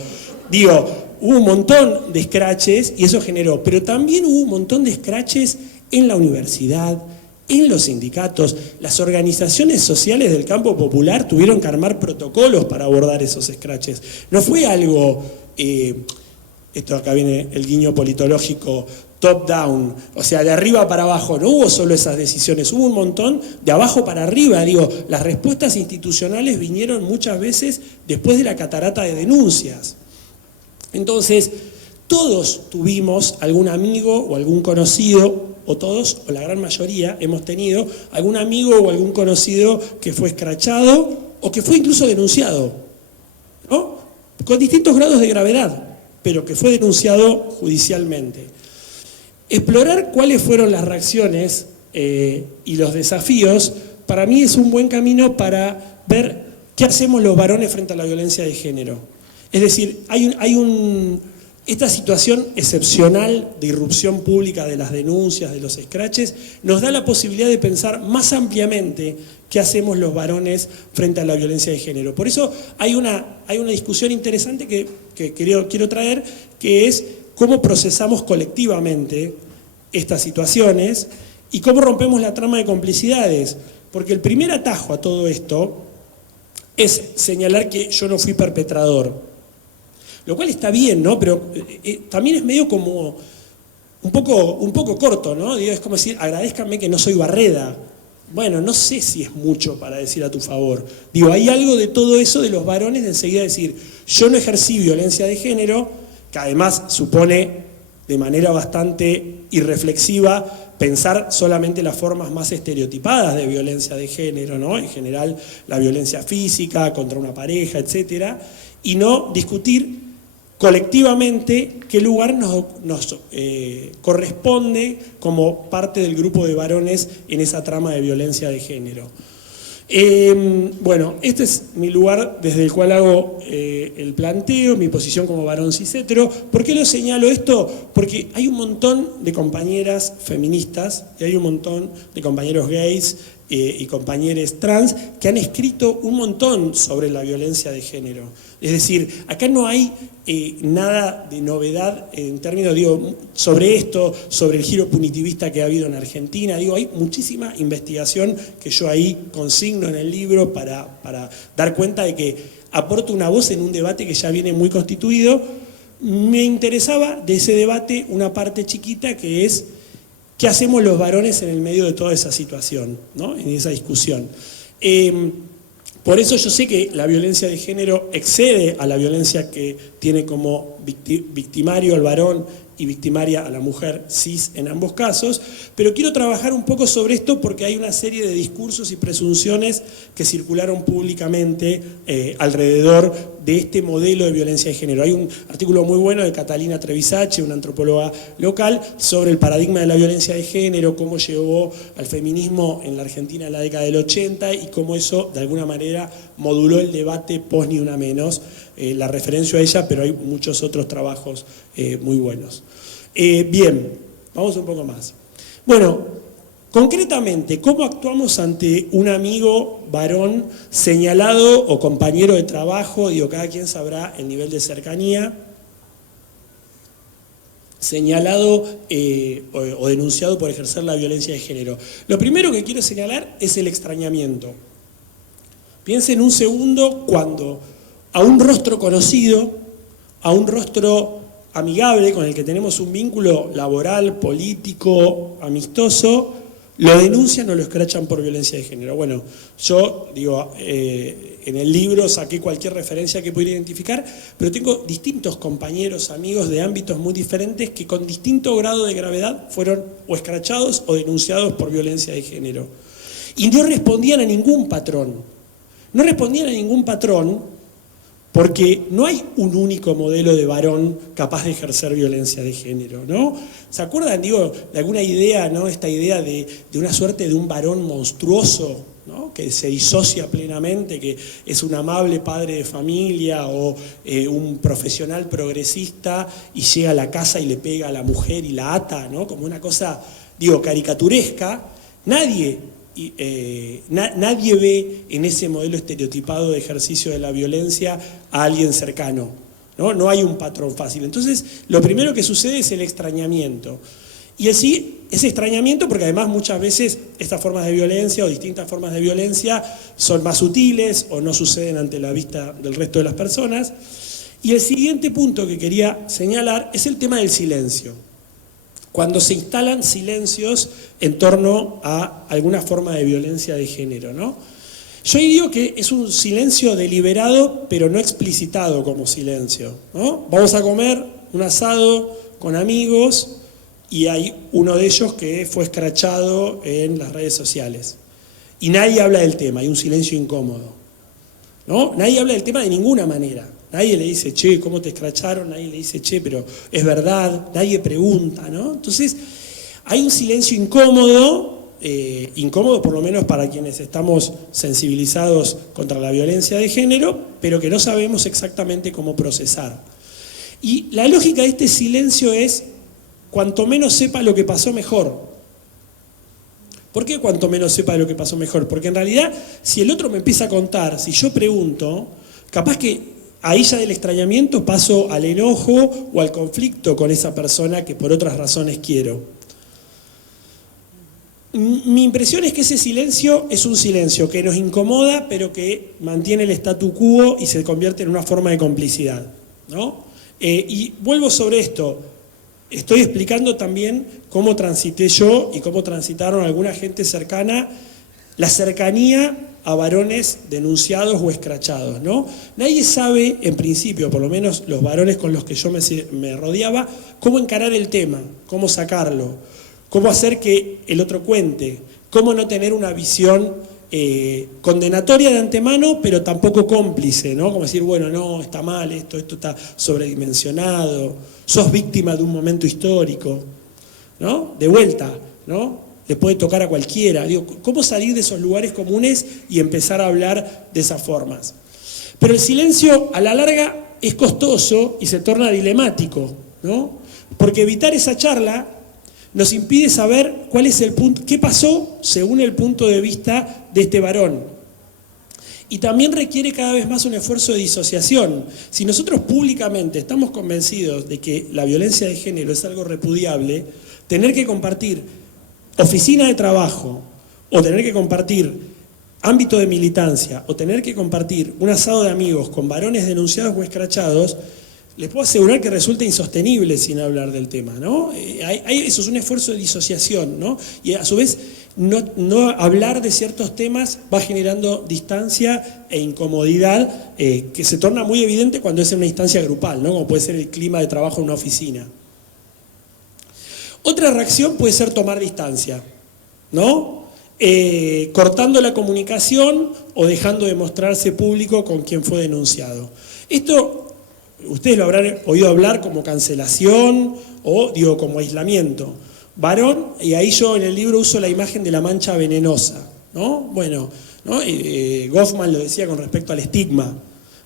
digo, hubo un montón de scratches y eso generó, pero también hubo un montón de scratches en la universidad, en los sindicatos. Las organizaciones sociales del campo popular tuvieron que armar protocolos para abordar esos scratches. No fue algo, esto acá viene el guiño politológico, top-down, o sea, de arriba para abajo. No hubo solo esas decisiones, hubo un montón de abajo para arriba. Digo, las respuestas institucionales vinieron muchas veces después de la catarata de denuncias. Entonces, todos tuvimos algún amigo o algún conocido, o todos, o la gran mayoría, hemos tenido algún amigo o algún conocido que fue escrachado o que fue incluso denunciado, ¿no? Con distintos grados de gravedad, pero que fue denunciado judicialmente. Explorar cuáles fueron las reacciones y los desafíos, para mí es un buen camino para ver qué hacemos los varones frente a la violencia de género. Es decir, esta situación excepcional de irrupción pública de las denuncias, de los scratches, nos da la posibilidad de pensar más ampliamente qué hacemos los varones frente a la violencia de género. Por eso hay una discusión interesante que quiero traer, que es cómo procesamos colectivamente estas situaciones y cómo rompemos la trama de complicidades. Porque el primer atajo a todo esto es señalar que yo no fui perpetrador. Lo cual está bien, ¿no? Pero también es medio como un poco corto, ¿no? Digo, es como decir, agradézcanme que no soy Barreda. Bueno, no sé si es mucho para decir a tu favor. Digo, hay algo de todo eso de los varones de enseguida decir, yo no ejercí violencia de género, que además supone de manera bastante irreflexiva pensar solamente las formas más estereotipadas de violencia de género, ¿no? En general la violencia física contra una pareja, etcétera, y no discutir colectivamente qué lugar nos corresponde como parte del grupo de varones en esa trama de violencia de género. Bueno, este es mi lugar desde el cual hago el planteo, mi posición como varón cis hetero. ¿Por qué lo señalo esto? Porque hay un montón de compañeras feministas y hay un montón de compañeros gays y compañeros trans que han escrito un montón sobre la violencia de género. Es decir, acá no hay nada de novedad en términos, digo, sobre esto, sobre el giro punitivista que ha habido en Argentina. Digo, hay muchísima investigación que yo ahí consigno en el libro para dar cuenta de que aporto una voz en un debate que ya viene muy constituido. Me interesaba de ese debate una parte chiquita que es ¿qué hacemos los varones en el medio de toda esa situación, ¿no? En esa discusión? Por eso yo sé que la violencia de género excede a la violencia que tiene como victimario al varón y victimaria a la mujer cis en ambos casos, pero quiero trabajar un poco sobre esto porque hay una serie de discursos y presunciones que circularon públicamente alrededor de este modelo de violencia de género. Hay un artículo muy bueno de Catalina Trevisace, una antropóloga local, sobre el paradigma de la violencia de género, cómo llegó al feminismo en la Argentina en la década del 80 y cómo eso de alguna manera moduló el debate post Ni Una Menos. La referencio a ella, pero hay muchos otros trabajos muy buenos. Bien, vamos un poco más. Bueno, concretamente, ¿cómo actuamos ante un amigo varón señalado o compañero de trabajo? Digo, cada quien sabrá el nivel de cercanía. Señalado o denunciado por ejercer la violencia de género. Lo primero que quiero señalar es el extrañamiento. Piensen un segundo cuando a un rostro conocido, a un rostro amigable con el que tenemos un vínculo laboral, político, amistoso, lo denuncian o lo escrachan por violencia de género. Bueno, yo digo, en el libro saqué cualquier referencia que pudiera identificar, pero tengo distintos compañeros, amigos de ámbitos muy diferentes que con distinto grado de gravedad fueron o escrachados o denunciados por violencia de género. Y no respondían a ningún patrón. No respondían a ningún patrón porque no hay un único modelo de varón capaz de ejercer violencia de género, ¿no? ¿Se acuerdan, digo, de alguna idea, ¿no? Esta idea de una suerte de un varón monstruoso, ¿no? Que se disocia plenamente, que es un amable padre de familia o un profesional progresista y llega a la casa y le pega a la mujer y la ata, ¿no? Como una cosa, digo, caricaturesca. Nadie ve en ese modelo estereotipado de ejercicio de la violencia a alguien cercano, ¿no? No hay un patrón fácil. Entonces, lo primero que sucede es el extrañamiento. Y así, ese extrañamiento, porque además muchas veces estas formas de violencia o distintas formas de violencia son más sutiles o no suceden ante la vista del resto de las personas. Y el siguiente punto que quería señalar es el tema del silencio. Cuando se instalan silencios en torno a alguna forma de violencia de género, ¿no? Yo digo que es un silencio deliberado, pero no explicitado como silencio, ¿no? Vamos a comer un asado con amigos y hay uno de ellos que fue escrachado en las redes sociales. Y nadie habla del tema, hay un silencio incómodo, ¿no? Nadie habla del tema de ninguna manera. Nadie le dice, che, ¿cómo te escracharon? Nadie le dice, che, pero es verdad. Nadie pregunta, ¿no? Entonces, hay un silencio incómodo, incómodo por lo menos para quienes estamos sensibilizados contra la violencia de género, pero que no sabemos exactamente cómo procesar. Y la lógica de este silencio es, cuanto menos sepa lo que pasó, mejor. ¿Por qué cuanto menos sepa lo que pasó, mejor? Porque en realidad, si el otro me empieza a contar, si yo pregunto, capaz que ahí ya del extrañamiento paso al enojo o al conflicto con esa persona que por otras razones quiero. Mi impresión es que ese silencio es un silencio que nos incomoda, pero que mantiene el statu quo y se convierte en una forma de complicidad, ¿no? Y vuelvo sobre esto. Estoy explicando también cómo transité yo y cómo transitaron alguna gente cercana la cercanía a varones denunciados o escrachados, ¿no? Nadie sabe, en principio, por lo menos los varones con los que yo me rodeaba, cómo encarar el tema, cómo sacarlo, cómo hacer que el otro cuente, cómo no tener una visión condenatoria de antemano, pero tampoco cómplice, ¿no? Como decir, bueno, no, está mal esto está sobredimensionado, sos víctima de un momento histórico, ¿no? De vuelta, ¿no? Le puede tocar a cualquiera. Digo, ¿cómo salir de esos lugares comunes y empezar a hablar de esas formas? Pero el silencio a la larga es costoso y se torna dilemático, ¿no? Porque evitar esa charla nos impide saber cuál es el punto, qué pasó según el punto de vista de este varón. Y también requiere cada vez más un esfuerzo de disociación. Si nosotros públicamente estamos convencidos de que la violencia de género es algo repudiable, tener que compartir oficina de trabajo, o tener que compartir ámbito de militancia, o tener que compartir un asado de amigos con varones denunciados o escrachados, les puedo asegurar que resulta insostenible sin hablar del tema, ¿no? Eso es un esfuerzo de disociación, ¿no? Y a su vez, no hablar de ciertos temas va generando distancia e incomodidad que se torna muy evidente cuando es en una instancia grupal, ¿no? Como puede ser el clima de trabajo en una oficina. Otra reacción puede ser tomar distancia, ¿no? Cortando la comunicación o dejando de mostrarse público con quien fue denunciado. Esto ustedes lo habrán oído hablar como cancelación o, digo, como aislamiento. Varón, y ahí yo en el libro uso la imagen de la mancha venenosa, ¿no? Bueno, ¿no? Goffman lo decía con respecto al estigma,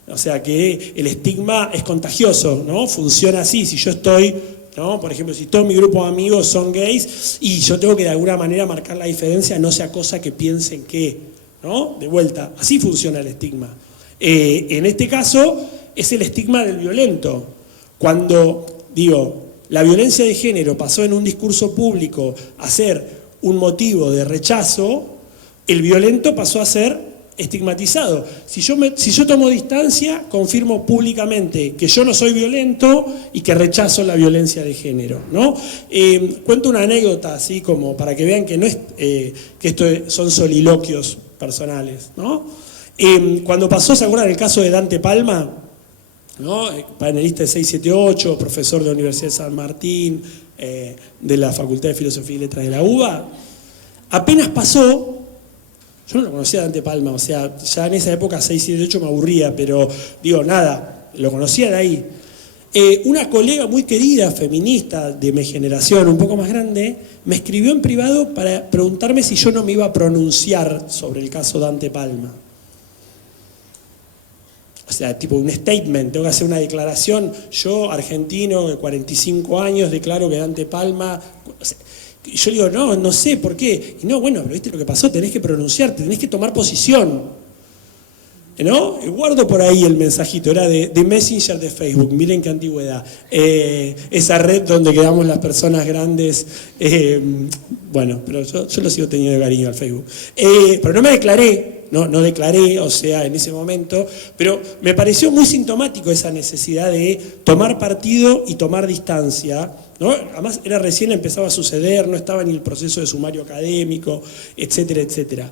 o sea que el estigma es contagioso, ¿no? Funciona así, si yo estoy, ¿no? Por ejemplo, si todo mi grupo de amigos son gays y yo tengo que de alguna manera marcar la diferencia, no sea cosa que piensen que, ¿no? De vuelta, así funciona el estigma. En este caso es el estigma del violento. Cuando, digo, la violencia de género pasó en un discurso público a ser un motivo de rechazo, el violento pasó a ser estigmatizado. Si yo tomo distancia, confirmo públicamente que yo no soy violento y que rechazo la violencia de género, ¿no? Cuento una anécdota así como para que vean que no es que esto son soliloquios personales, ¿no? Cuando pasó, ¿se acuerdan del caso de Dante Palma? ¿No? Panelista de 678, profesor de la Universidad de San Martín, de la Facultad de Filosofía y Letras de la UBA. Apenas pasó, yo no lo conocía a Dante Palma, o sea, ya en esa época 678 me aburría, pero digo, nada, lo conocía de ahí. Una colega muy querida, feminista, de mi generación, un poco más grande, me escribió en privado para preguntarme si yo no me iba a pronunciar sobre el caso Dante Palma. O sea, tipo un statement, tengo que hacer una declaración, yo, argentino, de 45 años, declaro que Dante Palma... O sea, yo digo, no sé por qué. Y no, bueno, pero viste lo que pasó, tenés que pronunciarte, tenés que tomar posición. ¿No? Guardo por ahí el mensajito, era de Messenger de Facebook, miren qué antigüedad. Esa red donde quedamos las personas grandes, bueno, pero yo lo sigo teniendo de cariño al Facebook. Pero no me declaré. No declaré, o sea, en ese momento, pero me pareció muy sintomático esa necesidad de tomar partido y tomar distancia, ¿no? Además, recién empezaba a suceder, no estaba ni el proceso de sumario académico, etcétera, etcétera.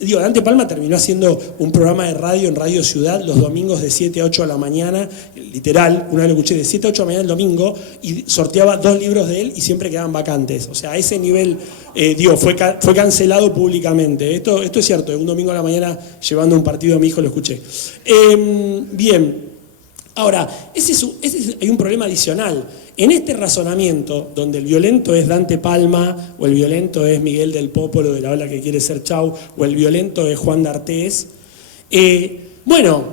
Dante Palma terminó haciendo un programa de radio en Radio Ciudad los domingos de 7 a 8 de la mañana, literal, una vez lo escuché, de 7 a 8 de la mañana el domingo, y sorteaba 2 libros de él y siempre quedaban vacantes. O sea, a ese nivel, fue cancelado públicamente. Esto es cierto, un domingo a la mañana llevando un partido a mi hijo lo escuché. Bien. Ahora, hay un problema adicional. En este razonamiento, donde el violento es Dante Palma, o el violento es Miguel del Popolo de la ola que quiere ser Chau, o el violento es Juan D'Artés, bueno,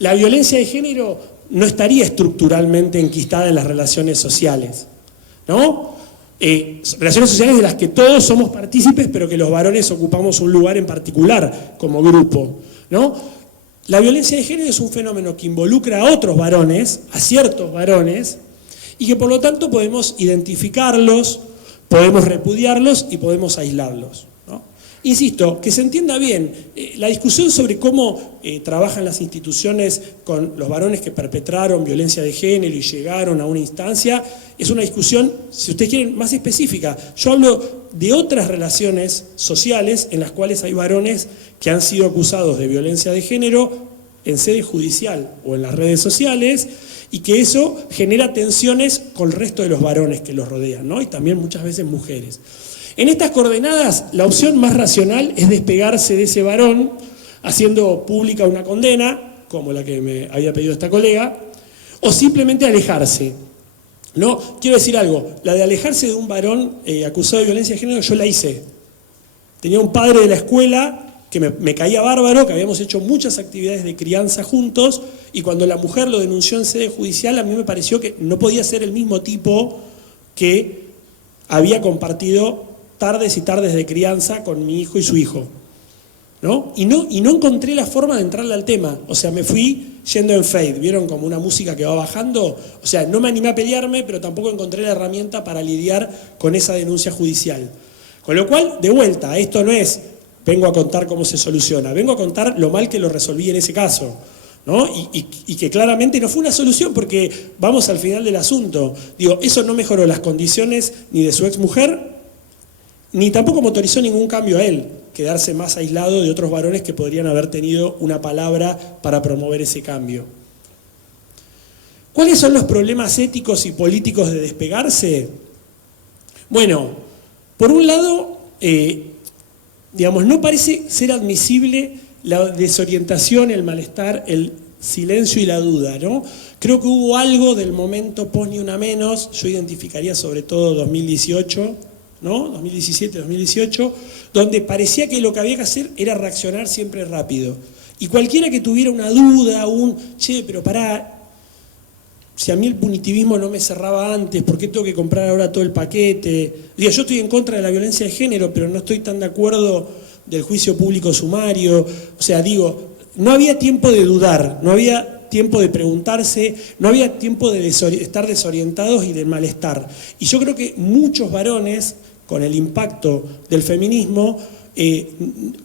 la violencia de género no estaría estructuralmente enquistada en las relaciones sociales, ¿no? Relaciones sociales de las que todos somos partícipes, pero que los varones ocupamos un lugar en particular como grupo, ¿no? La violencia de género es un fenómeno que involucra a otros varones, a ciertos varones, y que por lo tanto podemos identificarlos, podemos repudiarlos y podemos aislarlos, ¿no? Insisto, que se entienda bien, la discusión sobre cómo trabajan las instituciones con los varones que perpetraron violencia de género y llegaron a una instancia, es una discusión, si ustedes quieren, más específica. Yo hablo de otras relaciones sociales en las cuales hay varones que han sido acusados de violencia de género en sede judicial o en las redes sociales, y que eso genera tensiones con el resto de los varones que los rodean, ¿no? Y también muchas veces mujeres. En estas coordenadas, la opción más racional es despegarse de ese varón, haciendo pública una condena, como la que me había pedido esta colega, o simplemente alejarse. No, quiero decir algo, la de alejarse de un varón acusado de violencia de género, yo la hice. Tenía un padre de la escuela que me caía bárbaro, que habíamos hecho muchas actividades de crianza juntos, y cuando la mujer lo denunció en sede judicial, a mí me pareció que no podía ser el mismo tipo que había compartido tardes y tardes de crianza con mi hijo y su hijo, ¿no? Y no encontré la forma de entrarle al tema. O sea, me fui yendo en fade. ¿Vieron como una música que va bajando? O sea, no me animé a pelearme, pero tampoco encontré la herramienta para lidiar con esa denuncia judicial. Con lo cual, de vuelta, esto no es vengo a contar cómo se soluciona, vengo a contar lo mal que lo resolví en ese caso, ¿no? Y que claramente no fue una solución, porque vamos al final del asunto. Digo, eso no mejoró las condiciones ni de su exmujer, ni tampoco motorizó ningún cambio a él, quedarse más aislado de otros varones que podrían haber tenido una palabra para promover ese cambio. ¿Cuáles son los problemas éticos y políticos de despegarse? Bueno, por un lado, digamos, no parece ser admisible la desorientación, el malestar, el silencio y la duda, ¿no? Creo que hubo algo del momento post ni una menos, yo identificaría sobre todo 2018, ¿no? 2017, 2018, donde parecía que lo que había que hacer era reaccionar siempre rápido. Y cualquiera que tuviera una duda, pero pará, si a mí el punitivismo no me cerraba antes, ¿por qué tengo que comprar ahora todo el paquete? Digo, yo estoy en contra de la violencia de género, pero no estoy tan de acuerdo del juicio público sumario. O sea, digo, no había tiempo de dudar, no había tiempo de preguntarse, no había tiempo de estar desorientados y de malestar. Y yo creo que muchos varones, con el impacto del feminismo,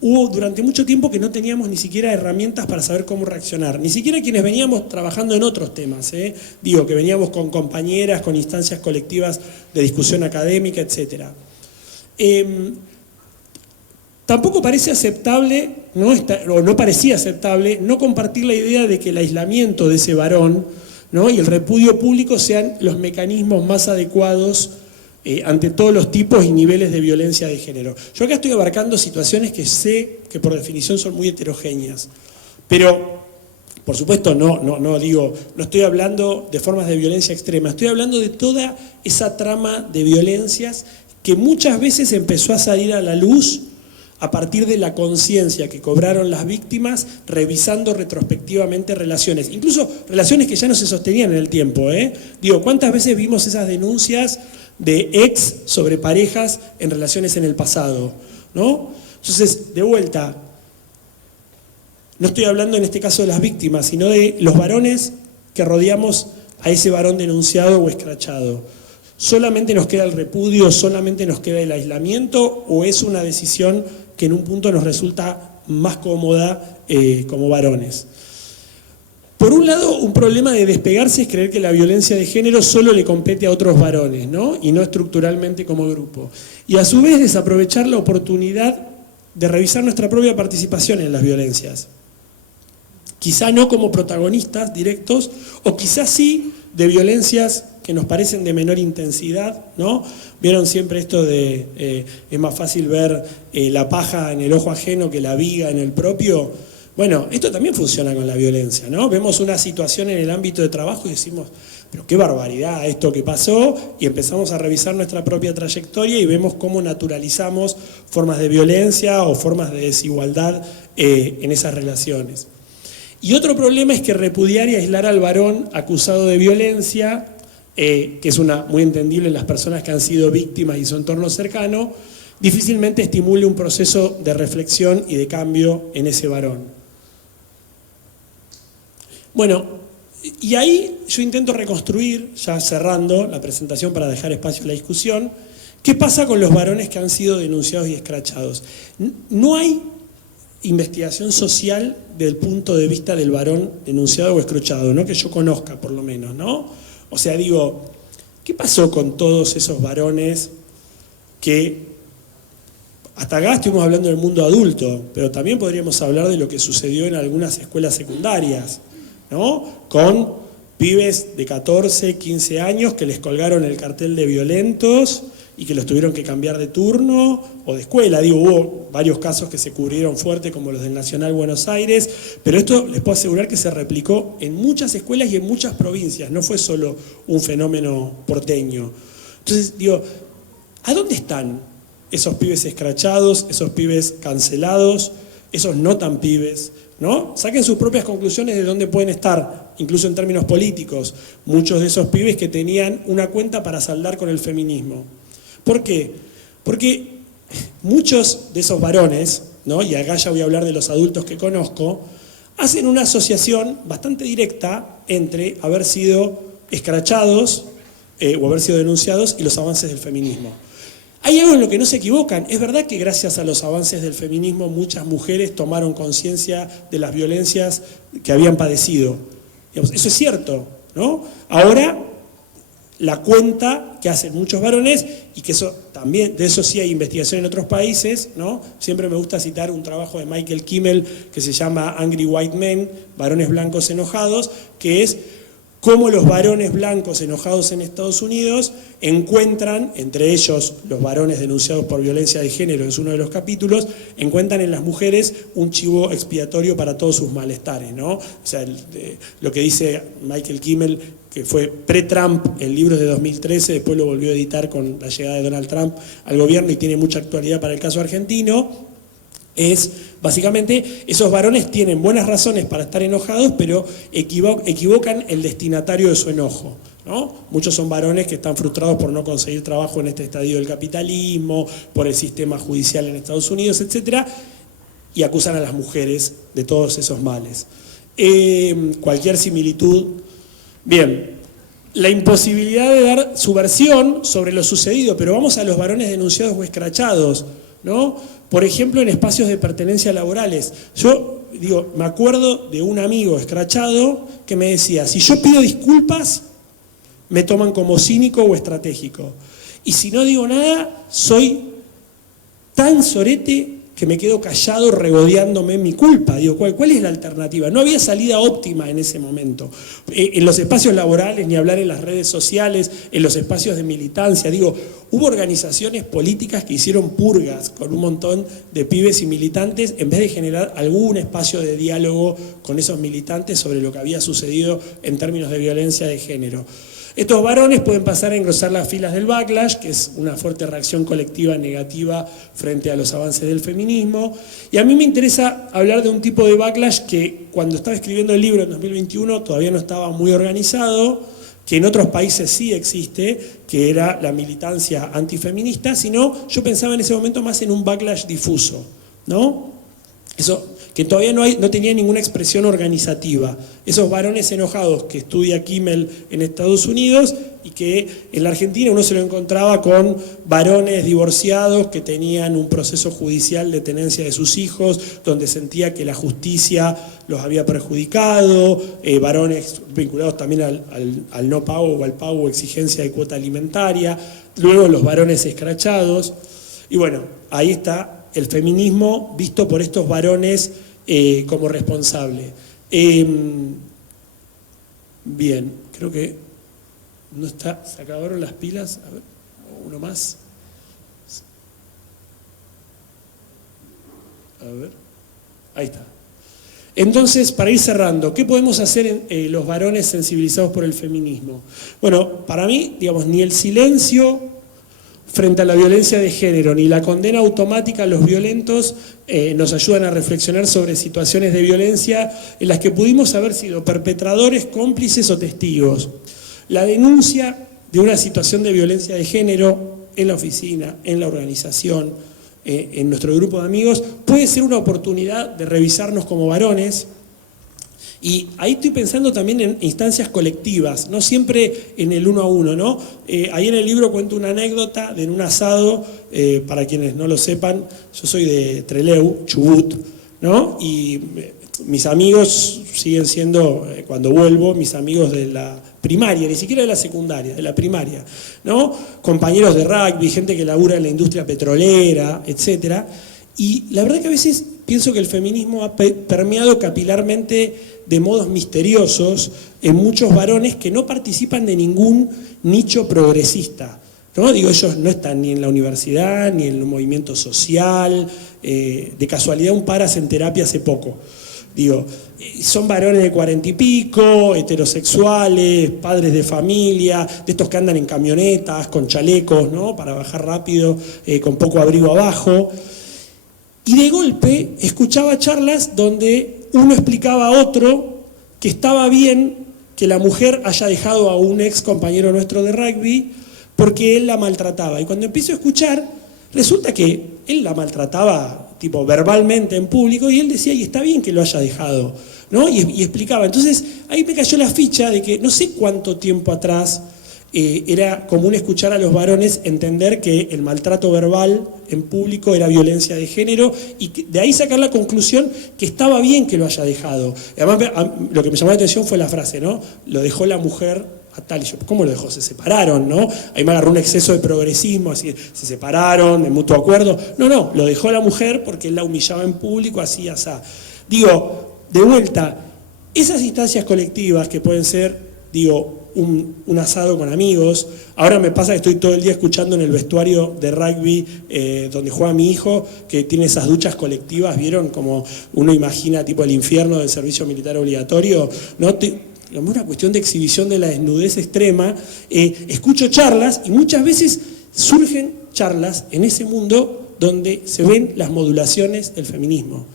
hubo durante mucho tiempo que no teníamos ni siquiera herramientas para saber cómo reaccionar, ni siquiera quienes veníamos trabajando en otros temas, digo, que veníamos con compañeras, con instancias colectivas de discusión académica, etc. Tampoco parece aceptable, no parecía aceptable, no compartir la idea de que el aislamiento de ese varón, ¿no? Y el repudio público sean los mecanismos más adecuados ante todos los tipos y niveles de violencia de género. Yo acá estoy abarcando situaciones que sé que por definición son muy heterogéneas, pero por supuesto no estoy hablando de formas de violencia extrema, estoy hablando de toda esa trama de violencias que muchas veces empezó a salir a la luz a partir de la conciencia que cobraron las víctimas revisando retrospectivamente relaciones, incluso relaciones que ya no se sostenían en el tiempo, Digo, ¿cuántas veces vimos esas denuncias de ex sobre parejas en relaciones en el pasado, ¿no? Entonces, de vuelta, no estoy hablando en este caso de las víctimas, sino de los varones que rodeamos a ese varón denunciado o escrachado. ¿Solamente nos queda el repudio, solamente nos queda el aislamiento, o es una decisión que en un punto nos resulta más cómoda como varones? Por un lado, un problema de despegarse es creer que la violencia de género solo le compete a otros varones, ¿no? Y no estructuralmente como grupo. Y a su vez desaprovechar la oportunidad de revisar nuestra propia participación en las violencias. Quizá no como protagonistas directos, o quizás sí de violencias que nos parecen de menor intensidad, ¿no? Vieron siempre esto de es más fácil ver la paja en el ojo ajeno que la viga en el propio. Bueno, esto también funciona con la violencia, ¿no? Vemos una situación en el ámbito de trabajo y decimos, pero qué barbaridad esto que pasó, y empezamos a revisar nuestra propia trayectoria y vemos cómo naturalizamos formas de violencia o formas de desigualdad en esas relaciones. Y otro problema es que repudiar y aislar al varón acusado de violencia, que es muy entendible en las personas que han sido víctimas y su entorno cercano, difícilmente estimule un proceso de reflexión y de cambio en ese varón. Bueno, y ahí yo intento reconstruir, ya cerrando la presentación para dejar espacio a la discusión, ¿qué pasa con los varones que han sido denunciados y escrachados? No hay investigación social del punto de vista del varón denunciado o escrachado, ¿no? Que yo conozca por lo menos, ¿no? O sea, digo, ¿qué pasó con todos esos varones que hasta acá estuvimos hablando del mundo adulto, pero también podríamos hablar de lo que sucedió en algunas escuelas secundarias, ¿no? Con pibes de 14, 15 años que les colgaron el cartel de violentos y que los tuvieron que cambiar de turno o de escuela. Digo, hubo varios casos que se cubrieron fuerte, como los del Nacional Buenos Aires, pero esto les puedo asegurar que se replicó en muchas escuelas y en muchas provincias, no fue solo un fenómeno porteño. Entonces, digo, ¿a dónde están esos pibes escrachados, esos pibes cancelados, esos no tan pibes, ¿no? Saquen sus propias conclusiones de dónde pueden estar, incluso en términos políticos, muchos de esos pibes que tenían una cuenta para saldar con el feminismo. ¿Por qué? Porque muchos de esos varones, ¿no? Y acá ya voy a hablar de los adultos que conozco, hacen una asociación bastante directa entre haber sido escrachados o haber sido denunciados y los avances del feminismo. Hay algo en lo que no se equivocan. Es verdad que gracias a los avances del feminismo muchas mujeres tomaron conciencia de las violencias que habían padecido. Digamos, eso es cierto, ¿no? Ahora, la cuenta que hacen muchos varones, y que eso también, de eso sí hay investigación en otros países, ¿no? Siempre me gusta citar un trabajo de Michael Kimmel que se llama Angry White Men, varones blancos enojados, que es cómo los varones blancos enojados en Estados Unidos encuentran, entre ellos los varones denunciados por violencia de género, es uno de los capítulos, encuentran en las mujeres un chivo expiatorio para todos sus malestares, ¿no? O sea, lo que dice Michael Kimmel, que fue pre-Trump, el libro es de 2013, después lo volvió a editar con la llegada de Donald Trump al gobierno y tiene mucha actualidad para el caso argentino, es básicamente esos varones tienen buenas razones para estar enojados, pero equivocan el destinatario de su enojo, ¿no? Muchos son varones que están frustrados por no conseguir trabajo en este estadio del capitalismo, por el sistema judicial en Estados Unidos, etc., y acusan a las mujeres de todos esos males. Cualquier similitud. Bien, la imposibilidad de dar su versión sobre lo sucedido, pero vamos a los varones denunciados o escrachados, ¿no? Por ejemplo, en espacios de pertenencia laborales. Yo, me acuerdo de un amigo escrachado que me decía, si yo pido disculpas, me toman como cínico o estratégico. Y si no digo nada, soy tan sorete que me quedo callado regodeándome en mi culpa. Digo, ¿cuál es la alternativa? No había salida óptima en ese momento. En los espacios laborales, ni hablar en las redes sociales, en los espacios de militancia. Hubo organizaciones políticas que hicieron purgas con un montón de pibes y militantes en vez de generar algún espacio de diálogo con esos militantes sobre lo que había sucedido en términos de violencia de género. Estos varones pueden pasar a engrosar las filas del backlash, que es una fuerte reacción colectiva negativa frente a los avances del feminismo. Y a mí me interesa hablar de un tipo de backlash que cuando estaba escribiendo el libro en 2021 todavía no estaba muy organizado, que en otros países sí existe, que era la militancia antifeminista, sino yo pensaba en ese momento más en un backlash difuso, ¿no? Eso que todavía no tenía ninguna expresión organizativa. Esos varones enojados que estudia Kimmel en Estados Unidos y que en la Argentina uno se lo encontraba con varones divorciados que tenían un proceso judicial de tenencia de sus hijos, donde sentía que la justicia los había perjudicado, varones vinculados también al no pago o al pago o exigencia de cuota alimentaria, luego los varones escrachados. Y bueno, ahí está el feminismo visto por estos varones como responsable. Bien, creo que no está, se acabaron las pilas. A ver, uno más. A ver, ahí está. Entonces, para ir cerrando, ¿qué podemos hacer en los varones sensibilizados por el feminismo? Bueno, para mí, ni el silencio frente a la violencia de género, ni la condena automática a los violentos nos ayudan a reflexionar sobre situaciones de violencia en las que pudimos haber sido perpetradores, cómplices o testigos. La denuncia de una situación de violencia de género en la oficina, en la organización, en nuestro grupo de amigos, puede ser una oportunidad de revisarnos como varones. Y ahí estoy pensando también en instancias colectivas, no siempre en el uno a uno, ¿no? Ahí en el libro cuento una anécdota de en un asado, para quienes no lo sepan, yo soy de Trelew, Chubut, ¿no? Y mis amigos siguen siendo, cuando vuelvo, mis amigos de la primaria, ni siquiera de la secundaria, de la primaria, ¿no? Compañeros de rugby, gente que labura en la industria petrolera, etcétera. Y la verdad que a veces pienso que el feminismo ha permeado capilarmente de modos misteriosos en muchos varones que no participan de ningún nicho progresista, ¿no? Ellos no están ni en la universidad, ni en el movimiento social, de casualidad un par hacen terapia hace poco. Son varones de 40 y pico, heterosexuales, padres de familia, de estos que andan en camionetas, con chalecos, ¿no? Para bajar rápido, con poco abrigo abajo. Y de golpe escuchaba charlas donde uno explicaba a otro que estaba bien que la mujer haya dejado a un ex compañero nuestro de rugby porque él la maltrataba. Y cuando empiezo a escuchar, resulta que él la maltrataba tipo verbalmente en público y él decía, y está bien que lo haya dejado, ¿no? Y explicaba. Entonces ahí me cayó la ficha de que no sé cuánto tiempo atrás era común escuchar a los varones entender que el maltrato verbal en público era violencia de género y de ahí sacar la conclusión que estaba bien que lo haya dejado. Además, lo que me llamó la atención fue la frase, ¿no? Lo dejó la mujer a tal y yo, ¿cómo lo dejó? Se separaron, ¿no? Ahí me agarró un exceso de progresismo, así, se separaron, de mutuo acuerdo. No, lo dejó la mujer porque él la humillaba en público, así, así. Digo, de vuelta, esas instancias colectivas que pueden ser, digo, un asado con amigos. Ahora me pasa que estoy todo el día escuchando en el vestuario de rugby donde juega mi hijo, que tiene esas duchas colectivas, ¿vieron? Como uno imagina tipo el infierno del servicio militar obligatorio, ¿no? Una cuestión de exhibición de la desnudez extrema. Escucho charlas y muchas veces surgen charlas en ese mundo donde se ven las modulaciones del feminismo.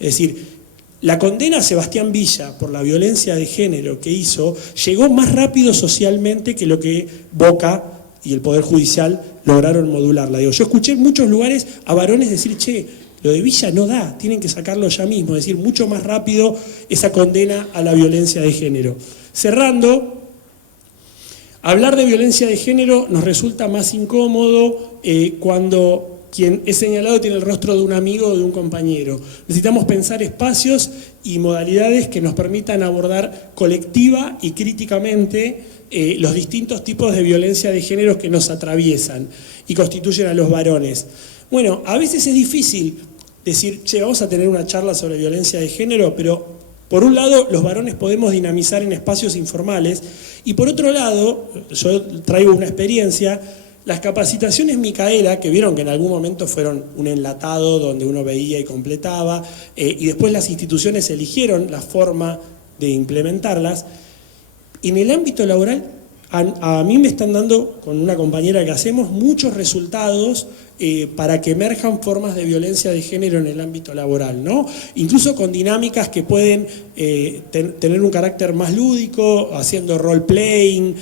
Es decir, la condena a Sebastián Villa por la violencia de género que hizo llegó más rápido socialmente que lo que Boca y el Poder Judicial lograron modularla. Digo, yo escuché en muchos lugares a varones decir, che, lo de Villa no da, tienen que sacarlo ya mismo, es decir, mucho más rápido esa condena a la violencia de género. Cerrando, hablar de violencia de género nos resulta más incómodo cuando quien es señalado tiene el rostro de un amigo o de un compañero. Necesitamos pensar espacios y modalidades que nos permitan abordar colectiva y críticamente los distintos tipos de violencia de género que nos atraviesan y constituyen a los varones. Bueno, a veces es difícil decir, che, vamos a tener una charla sobre violencia de género, pero por un lado los varones podemos dinamizar en espacios informales y por otro lado, yo traigo una experiencia. Las capacitaciones Micaela, que vieron que en algún momento fueron un enlatado donde uno veía y completaba, y después las instituciones eligieron la forma de implementarlas, en el ámbito laboral a mí me están dando, con una compañera que hacemos, muchos resultados para que emerjan formas de violencia de género en el ámbito laboral, ¿no? Incluso con dinámicas que pueden tener un carácter más lúdico, haciendo role-playing,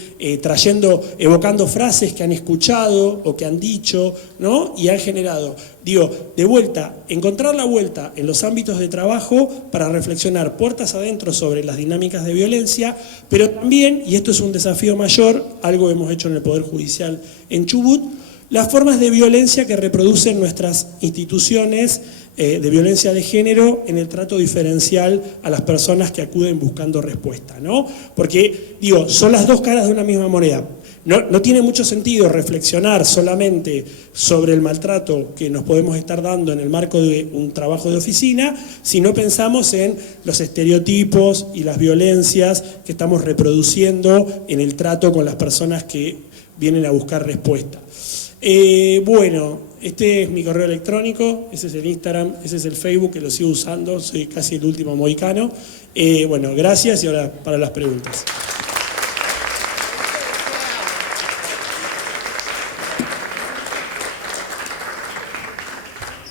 evocando frases que han escuchado o que han dicho, ¿no? Y han generado, digo, de vuelta, encontrar la vuelta en los ámbitos de trabajo para reflexionar puertas adentro sobre las dinámicas de violencia, pero también, y esto es un desafío mayor, algo que hemos hecho en el Poder Judicial en Chubut, las formas de violencia que reproducen nuestras instituciones de violencia de género en el trato diferencial a las personas que acuden buscando respuesta, ¿no? Porque, digo, son las dos caras de una misma moneda. No tiene mucho sentido reflexionar solamente sobre el maltrato que nos podemos estar dando en el marco de un trabajo de oficina, si no pensamos en los estereotipos y las violencias que estamos reproduciendo en el trato con las personas que vienen a buscar respuesta. Bueno, este es mi correo electrónico, ese es el Instagram, ese es el Facebook, que lo sigo usando, soy casi el último mohicano. Bueno, gracias y ahora para las preguntas.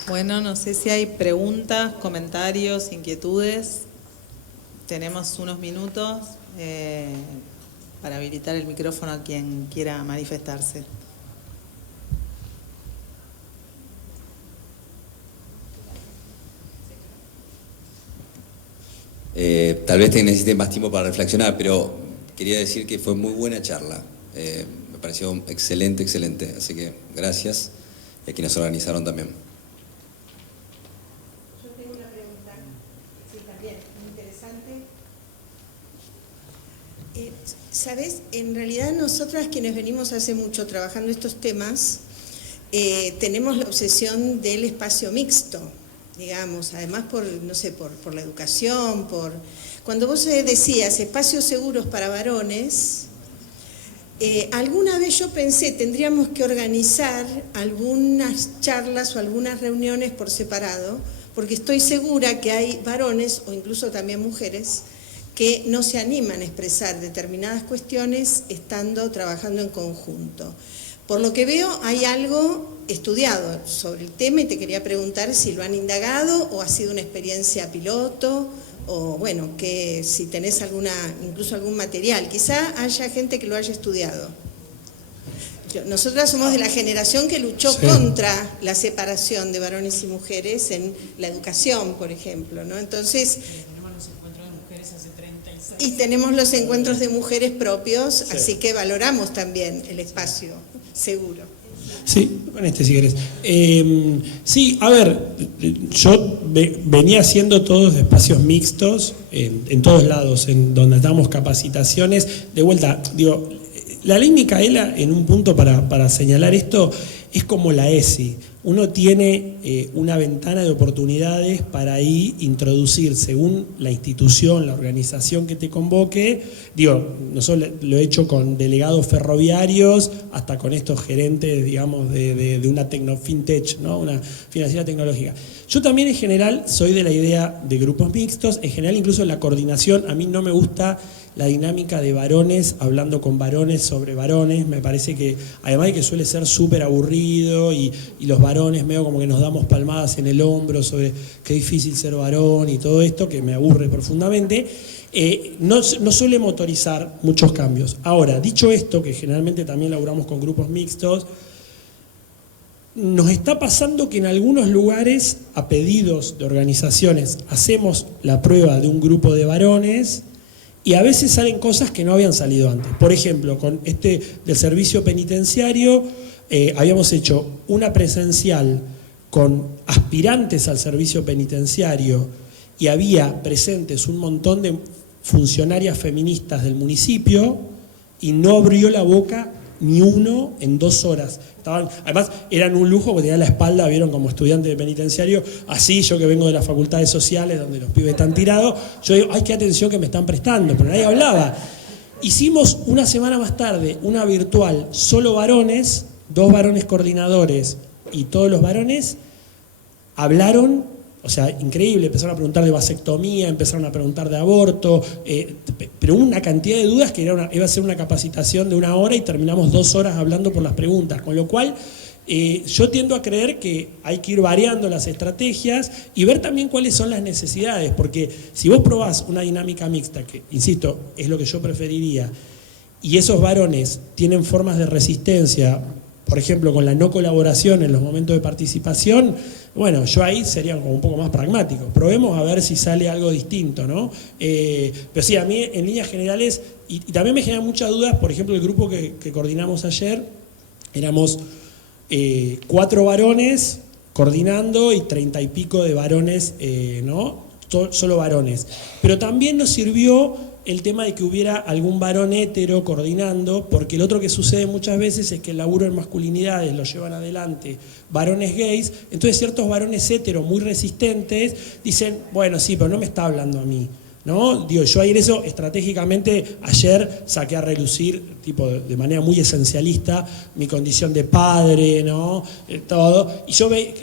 Bueno, no sé si hay preguntas, comentarios, inquietudes. Tenemos unos minutos para habilitar el micrófono a quien quiera manifestarse. Tal vez necesite más tiempo para reflexionar, pero quería decir que fue muy buena charla. Me pareció excelente, excelente. Así que gracias a quienes organizaron también. Yo tengo una pregunta, sí, también, muy interesante. ¿Sabes? En realidad nosotras quienes venimos hace mucho trabajando estos temas, tenemos la obsesión del espacio mixto, digamos, además por, no sé, por la educación, cuando vos decías espacios seguros para varones, alguna vez yo pensé, tendríamos que organizar algunas charlas o algunas reuniones por separado, porque estoy segura que hay varones, o incluso también mujeres, que no se animan a expresar determinadas cuestiones estando trabajando en conjunto. Por lo que veo, hay algo estudiado sobre el tema y te quería preguntar si lo han indagado o ha sido una experiencia piloto o, bueno, que si tenés incluso algún material. Quizá haya gente que lo haya estudiado. Nosotras somos de la generación que luchó contra la separación de varones y mujeres en la educación, por ejemplo, ¿no? Entonces, tenemos los encuentros de mujeres hace 36. y tenemos los encuentros de mujeres propios, así que valoramos también el espacio seguro. Sí, con si querés. Sí, a ver, yo venía haciendo todos espacios mixtos, en todos lados, en donde damos capacitaciones. De vuelta, digo, la ley Micaela, en un punto para señalar esto, es como la ESI. Uno tiene una ventana de oportunidades para ahí introducir, según la institución, la organización que te convoque. Digo, nosotros lo he hecho con delegados ferroviarios, hasta con estos gerentes, digamos, de una fintech, ¿no? Una financiera tecnológica. Yo también en general soy de la idea de grupos mixtos, en general incluso la coordinación, a mí no me gusta la dinámica de varones hablando con varones sobre varones, me parece que, además de que suele ser súper aburrido y los varones medio como que nos damos palmadas en el hombro sobre qué difícil ser varón y todo esto, que me aburre profundamente, no suele motorizar muchos cambios. Ahora, dicho esto, que generalmente también laburamos con grupos mixtos, nos está pasando que en algunos lugares, a pedidos de organizaciones, hacemos la prueba de un grupo de varones y a veces salen cosas que no habían salido antes. Por ejemplo, con este del servicio penitenciario, habíamos hecho una presencial con aspirantes al servicio penitenciario y había presentes un montón de funcionarias feministas del municipio y no abrió la boca ni uno en 2 horas. Además, eran un lujo porque tenían la espalda, vieron, como estudiante de penitenciario, así, yo que vengo de las facultades sociales, donde los pibes están tirados, yo digo, ay, qué atención que me están prestando, pero nadie hablaba. Hicimos una semana más tarde una virtual, solo varones, 2 varones coordinadores, y todos los varones hablaron. O sea, increíble, empezaron a preguntar de vasectomía, empezaron a preguntar de aborto, pero una cantidad de dudas que iba a ser una capacitación de 1 hora y terminamos 2 horas hablando por las preguntas, con lo cual yo tiendo a creer que hay que ir variando las estrategias y ver también cuáles son las necesidades, porque si vos probás una dinámica mixta, que insisto, es lo que yo preferiría, y esos varones tienen formas de resistencia, por ejemplo, con la no colaboración en los momentos de participación, bueno, yo ahí sería como un poco más pragmático. Probemos a ver si sale algo distinto, ¿no? Pero sí, a mí en líneas generales, y también me generan muchas dudas, por ejemplo, el grupo que coordinamos ayer, éramos 4 varones coordinando y 30 y pico de varones, ¿no? Solo varones. Pero también nos sirvió el tema de que hubiera algún varón hétero coordinando, porque lo otro que sucede muchas veces es que el laburo en masculinidades lo llevan adelante varones gays, entonces ciertos varones héteros muy resistentes dicen, bueno, sí, pero no me está hablando a mí, ¿no? Digo, yo ahí en eso estratégicamente ayer saqué a relucir, tipo de manera muy esencialista, mi condición de padre, ¿no? Todo, y yo veía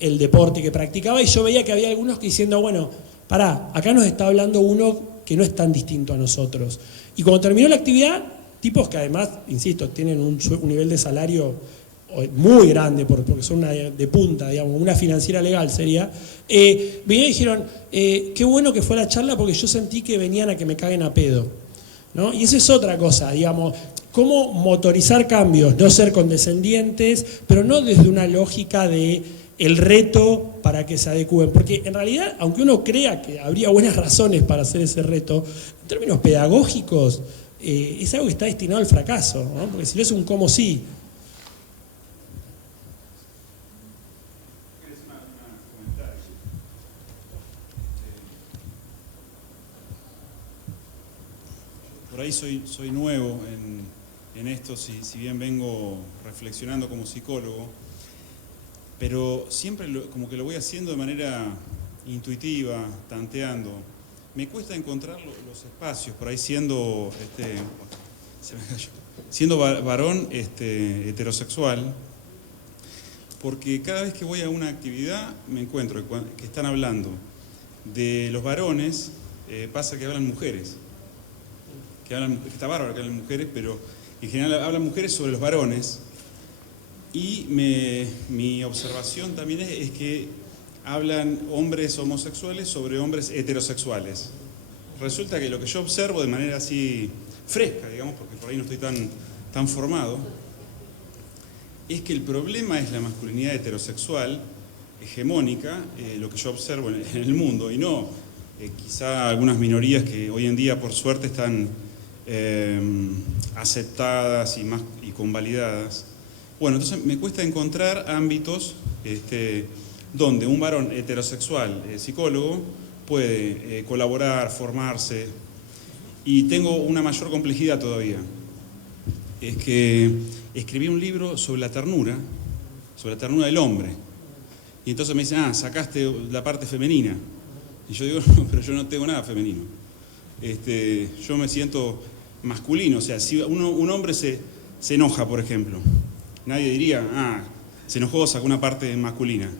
el deporte que practicaba y yo veía que había algunos que diciendo, bueno, pará, acá nos está hablando uno que no es tan distinto a nosotros. Y cuando terminó la actividad, tipos que además, insisto, tienen un nivel de salario muy grande, porque son una de punta, digamos, una financiera legal sería, vinieron y dijeron, qué bueno que fue la charla porque yo sentí que venían a que me caguen a pedo, ¿no? Y eso es otra cosa, digamos, cómo motorizar cambios, no ser condescendientes, pero no desde una lógica de el reto para que se adecúen, porque en realidad, aunque uno crea que habría buenas razones para hacer ese reto, en términos pedagógicos, es algo que está destinado al fracaso, ¿no? Porque si no es un cómo sí. Por ahí soy nuevo en esto, si bien vengo reflexionando como psicólogo, pero siempre como que lo voy haciendo de manera intuitiva, tanteando. Me cuesta encontrar los espacios, por ahí siendo varón heterosexual, porque cada vez que voy a una actividad me encuentro que están hablando de los varones, pasa que hablan mujeres. Está bárbaro que hablan mujeres, pero en general hablan mujeres sobre los varones. Y mi observación también es que hablan hombres homosexuales sobre hombres heterosexuales. Resulta que lo que yo observo de manera así fresca, digamos, porque por ahí no estoy tan formado, es que el problema es la masculinidad heterosexual hegemónica, lo que yo observo en el mundo, y no quizá algunas minorías que hoy en día por suerte están aceptadas y convalidadas. Bueno, entonces me cuesta encontrar ámbitos donde un varón heterosexual psicólogo puede colaborar, formarse, y tengo una mayor complejidad todavía. Es que escribí un libro sobre la ternura del hombre. Y entonces me dicen, sacaste la parte femenina. Y yo digo, no, pero yo no tengo nada femenino. Yo me siento masculino. O sea, si un hombre se enoja, por ejemplo, nadie diría, se enojó, sacó una parte masculina.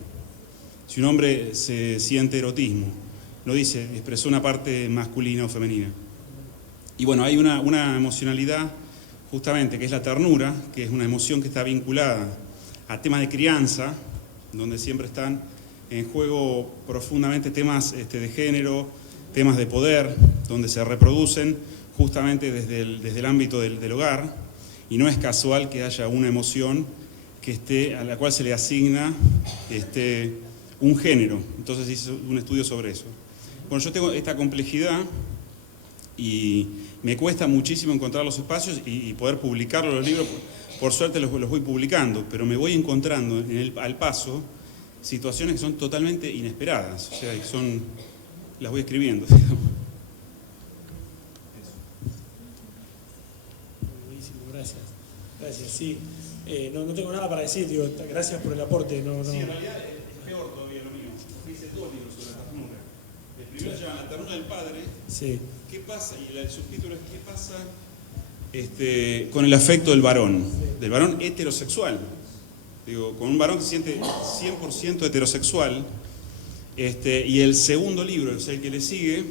Si un hombre se siente erotismo, no dice, expresó una parte masculina o femenina. Y bueno, hay una emocionalidad, justamente, que es la ternura, que es una emoción que está vinculada a temas de crianza, donde siempre están en juego profundamente temas de género, temas de poder, donde se reproducen justamente desde el ámbito del hogar, y no es casual que haya una emoción a la cual se le asigna un género. Entonces hice un estudio sobre eso. Bueno, yo tengo esta complejidad y me cuesta muchísimo encontrar los espacios y poder publicarlos los libros. Por suerte los voy publicando, pero me voy encontrando al paso situaciones que son totalmente inesperadas. O sea, las voy escribiendo. Buenísimo, gracias. Gracias, sí. No tengo nada para decir, digo, gracias por el aporte. No. Sí, en realidad es peor todavía lo mío. Yo hice 2 libros sobre la ternura. El primero se llama La ternura del padre. Sí. ¿Qué pasa? Y el subtítulo es ¿qué pasa con el afecto del varón heterosexual? Digo, con un varón que se siente 100% heterosexual. Y el segundo libro, o sea, el que le sigue,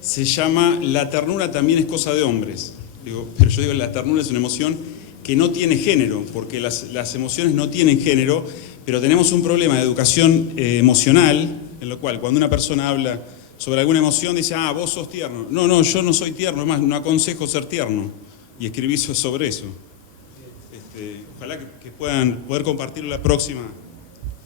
se llama La ternura también es cosa de hombres. Pero yo digo, la ternura es una emoción que no tiene género, porque las emociones no tienen género, pero tenemos un problema de educación emocional, en lo cual cuando una persona habla sobre alguna emoción dice, vos sos tierno. No, yo no soy tierno, además no aconsejo ser tierno. Y escribí sobre eso. Ojalá que puedan poder compartirlo la próxima.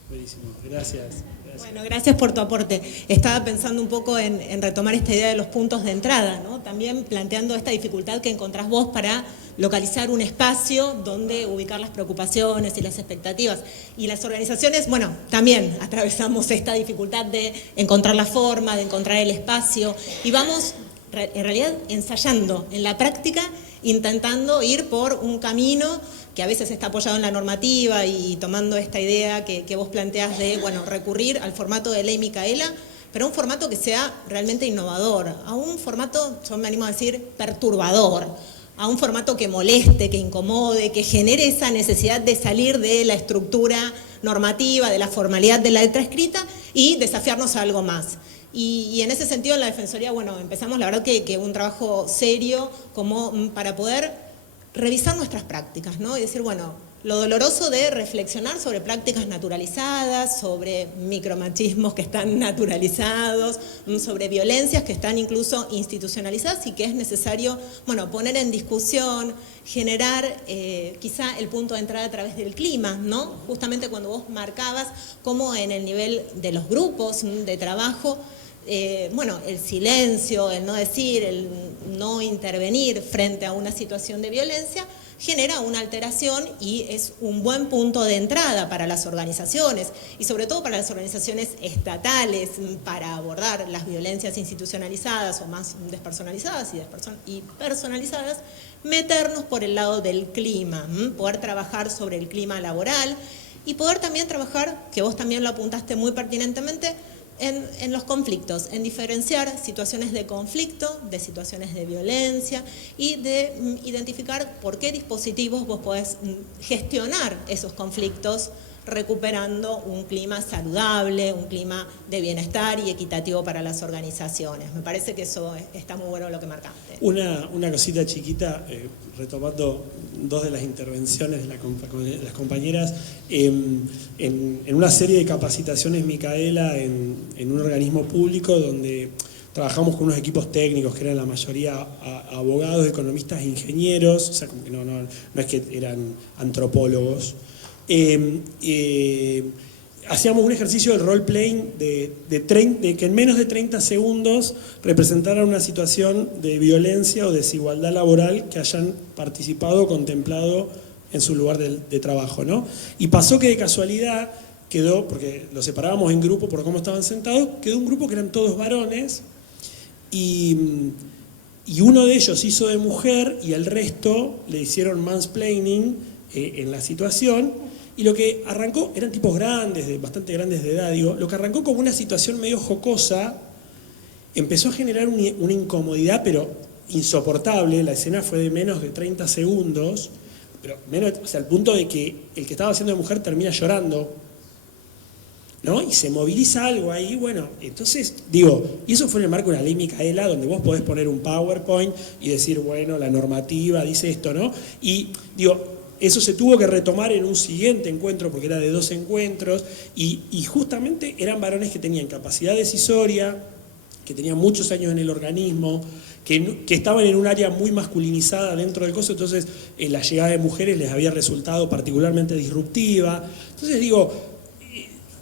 Buenísimo, gracias. Bueno, gracias por tu aporte. Estaba pensando un poco en retomar esta idea de los puntos de entrada, ¿no? También planteando esta dificultad que encontrás vos para localizar un espacio donde ubicar las preocupaciones y las expectativas. Y las organizaciones, bueno, también atravesamos esta dificultad de encontrar la forma, de encontrar el espacio, y vamos en realidad ensayando en la práctica, intentando ir por un camino que a veces está apoyado en la normativa y tomando esta idea que vos planteás de, recurrir al formato de Ley Micaela, pero un formato que sea realmente innovador, a un formato, yo me animo a decir, perturbador, a un formato que moleste, que incomode, que genere esa necesidad de salir de la estructura normativa, de la formalidad de la letra escrita y desafiarnos a algo más. Y en ese sentido en la Defensoría, empezamos la verdad que un trabajo serio como para poder revisar nuestras prácticas, ¿no? Y decir, lo doloroso de reflexionar sobre prácticas naturalizadas, sobre micromachismos que están naturalizados, sobre violencias que están incluso institucionalizadas y que es necesario, poner en discusión, generar quizá el punto de entrada a través del clima, ¿no? Justamente cuando vos marcabas cómo en el nivel de los grupos de trabajo, el silencio, el no decir, el no intervenir frente a una situación de violencia genera una alteración y es un buen punto de entrada para las organizaciones y sobre todo para las organizaciones estatales para abordar las violencias institucionalizadas o más despersonalizadas y personalizadas, meternos por el lado del clima, poder trabajar sobre el clima laboral y poder también trabajar, que vos también lo apuntaste muy pertinentemente, en los conflictos, en diferenciar situaciones de conflicto, de situaciones de violencia y de identificar por qué dispositivos vos podés gestionar esos conflictos recuperando un clima saludable, un clima de bienestar y equitativo para las organizaciones. Me parece que eso está muy bueno lo que marcaste. Una cosita chiquita, retomando 2 de las intervenciones de las compañeras, en una serie de capacitaciones Micaela en un organismo público donde trabajamos con unos equipos técnicos que eran la mayoría abogados, economistas e ingenieros, o sea, como que no es que eran antropólogos. Hacíamos un ejercicio del role-playing de que en menos de 30 segundos representara una situación de violencia o desigualdad laboral que hayan participado o contemplado en su lugar de trabajo, ¿no? Y pasó que de casualidad quedó, porque los separábamos en grupo por cómo estaban sentados, quedó un grupo que eran todos varones y uno de ellos hizo de mujer y el resto le hicieron mansplaining en la situación. Y lo que arrancó, eran tipos grandes, bastante grandes de edad, digo, lo que arrancó como una situación medio jocosa, empezó a generar una incomodidad, pero insoportable. La escena fue de menos de 30 segundos, pero menos, o sea, al punto de que el que estaba haciendo de mujer termina llorando, ¿no? Y se moviliza algo ahí, bueno, entonces, digo, y eso fue en el marco de la ley Micaela, donde vos podés poner un PowerPoint y decir, bueno, la normativa dice esto, ¿no? Y, digo, eso se tuvo que retomar en un siguiente encuentro, porque era de 2 encuentros, y justamente eran varones que tenían capacidad decisoria, que tenían muchos años en el organismo, que estaban en un área muy masculinizada dentro del coso, entonces la llegada de mujeres les había resultado particularmente disruptiva. Entonces digo,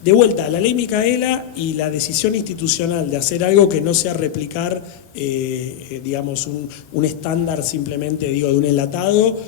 de vuelta, la ley Micaela y la decisión institucional de hacer algo que no sea replicar, digamos, un estándar simplemente, digo, de un enlatado,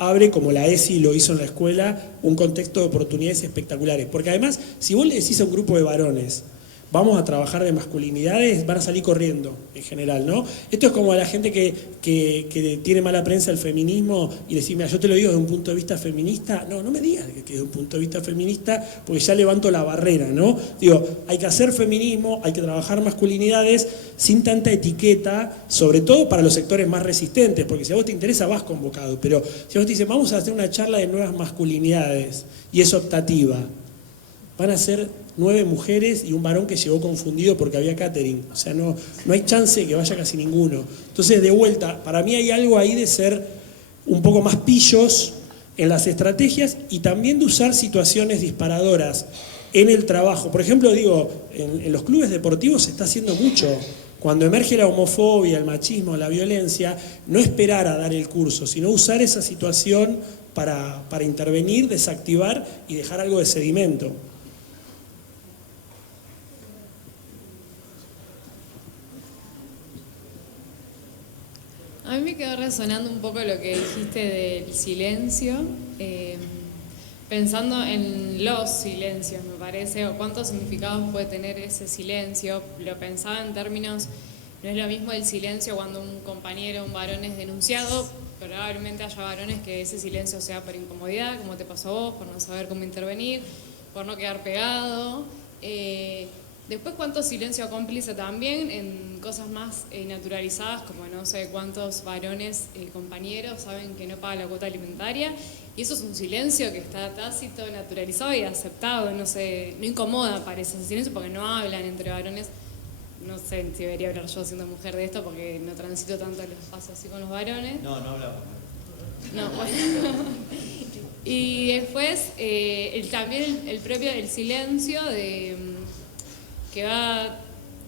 abre, como la ESI lo hizo en la escuela, un contexto de oportunidades espectaculares. Porque además, si vos le decís a un grupo de varones, vamos a trabajar de masculinidades, van a salir corriendo, en general, ¿no? Esto es como a la gente que tiene mala prensa el feminismo y decir, mira, yo te lo digo desde un punto de vista feminista. No, no me digas que desde un punto de vista feminista, porque ya levanto la barrera, ¿no? Digo, hay que hacer feminismo, hay que trabajar masculinidades sin tanta etiqueta, sobre todo para los sectores más resistentes, porque si a vos te interesa vas convocado, pero si a vos te dicen, vamos a hacer una charla de nuevas masculinidades, y es optativa, van a ser 9 mujeres y un varón que llegó confundido porque había catering. O sea, no hay chance de que vaya casi ninguno. Entonces, de vuelta, para mí hay algo ahí de ser un poco más pillos en las estrategias y también de usar situaciones disparadoras en el trabajo. Por ejemplo, digo, en los clubes deportivos se está haciendo mucho. Cuando emerge la homofobia, el machismo, la violencia, no esperar a dar el curso, sino usar esa situación para intervenir, desactivar y dejar algo de sedimento. A mí me quedó resonando un poco lo que dijiste del silencio, pensando en los silencios, me parece, o cuántos significados puede tener ese silencio. Lo pensaba en términos, no es lo mismo el silencio cuando un compañero, un varón es denunciado, probablemente haya varones que ese silencio sea por incomodidad, como te pasó a vos, por no saber cómo intervenir, por no quedar pegado. Después, cuánto silencio cómplice también en cosas más naturalizadas, como no sé cuántos varones compañeros saben que no pagan la cuota alimentaria, y eso es un silencio que está tácito, naturalizado y aceptado, no sé, no incomoda, parece ese silencio, porque no hablan entre varones. No sé si debería hablar yo siendo mujer de esto, porque no transito tanto los pasos así con los varones. No hablaba. No, bueno. Y después, también el propio el silencio que va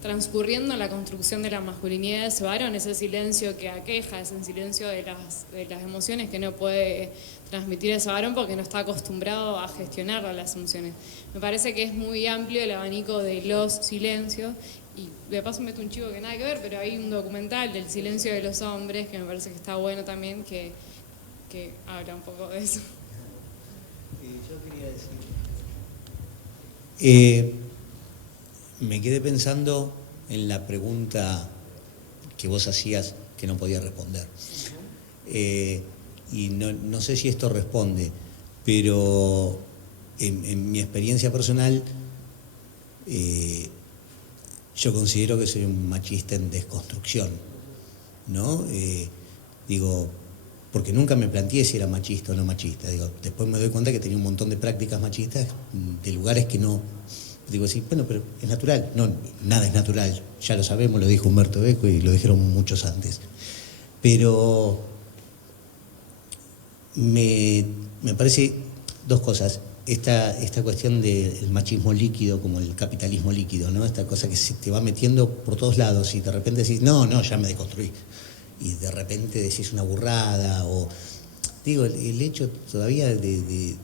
transcurriendo la construcción de la masculinidad de ese varón, ese silencio que aqueja, ese silencio de las emociones que no puede transmitir ese varón porque no está acostumbrado a gestionar las emociones. Me parece que es muy amplio el abanico de los silencios, y de paso meto un chivo que nada que ver, pero hay un documental del silencio de los hombres que me parece que está bueno también, que habla un poco de eso. Yo quería decir... me quedé pensando en la pregunta que vos hacías que no podía responder. Y no sé si esto responde, pero en mi experiencia personal, yo considero que soy un machista en desconstrucción, ¿no? Digo, porque nunca me planteé si era machista o no machista. Digo, después me doy cuenta que tenía un montón de prácticas machistas de lugares que no... Digo, sí, bueno, pero es natural. No, nada es natural, ya lo sabemos, lo dijo Humberto Eco y lo dijeron muchos antes. Pero me parece dos cosas. esta cuestión del machismo líquido como el capitalismo líquido, ¿no? Esta cosa que se te va metiendo por todos lados y de repente decís, no, ya me deconstruí. Y de repente decís una burrada o... Digo, el hecho todavía de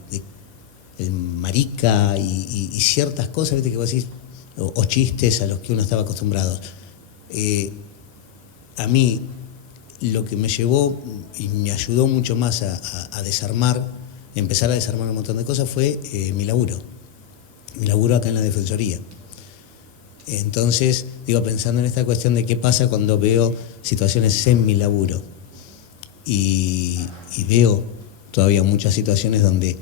el marica y ciertas cosas, ¿viste? Que vos decís, o chistes a los que uno estaba acostumbrado. A mí lo que me llevó y me ayudó mucho más a desarmar, empezar a desarmar un montón de cosas fue mi laburo acá en la Defensoría. Entonces, digo, pensando en esta cuestión de qué pasa cuando veo situaciones en mi laburo y veo todavía muchas situaciones donde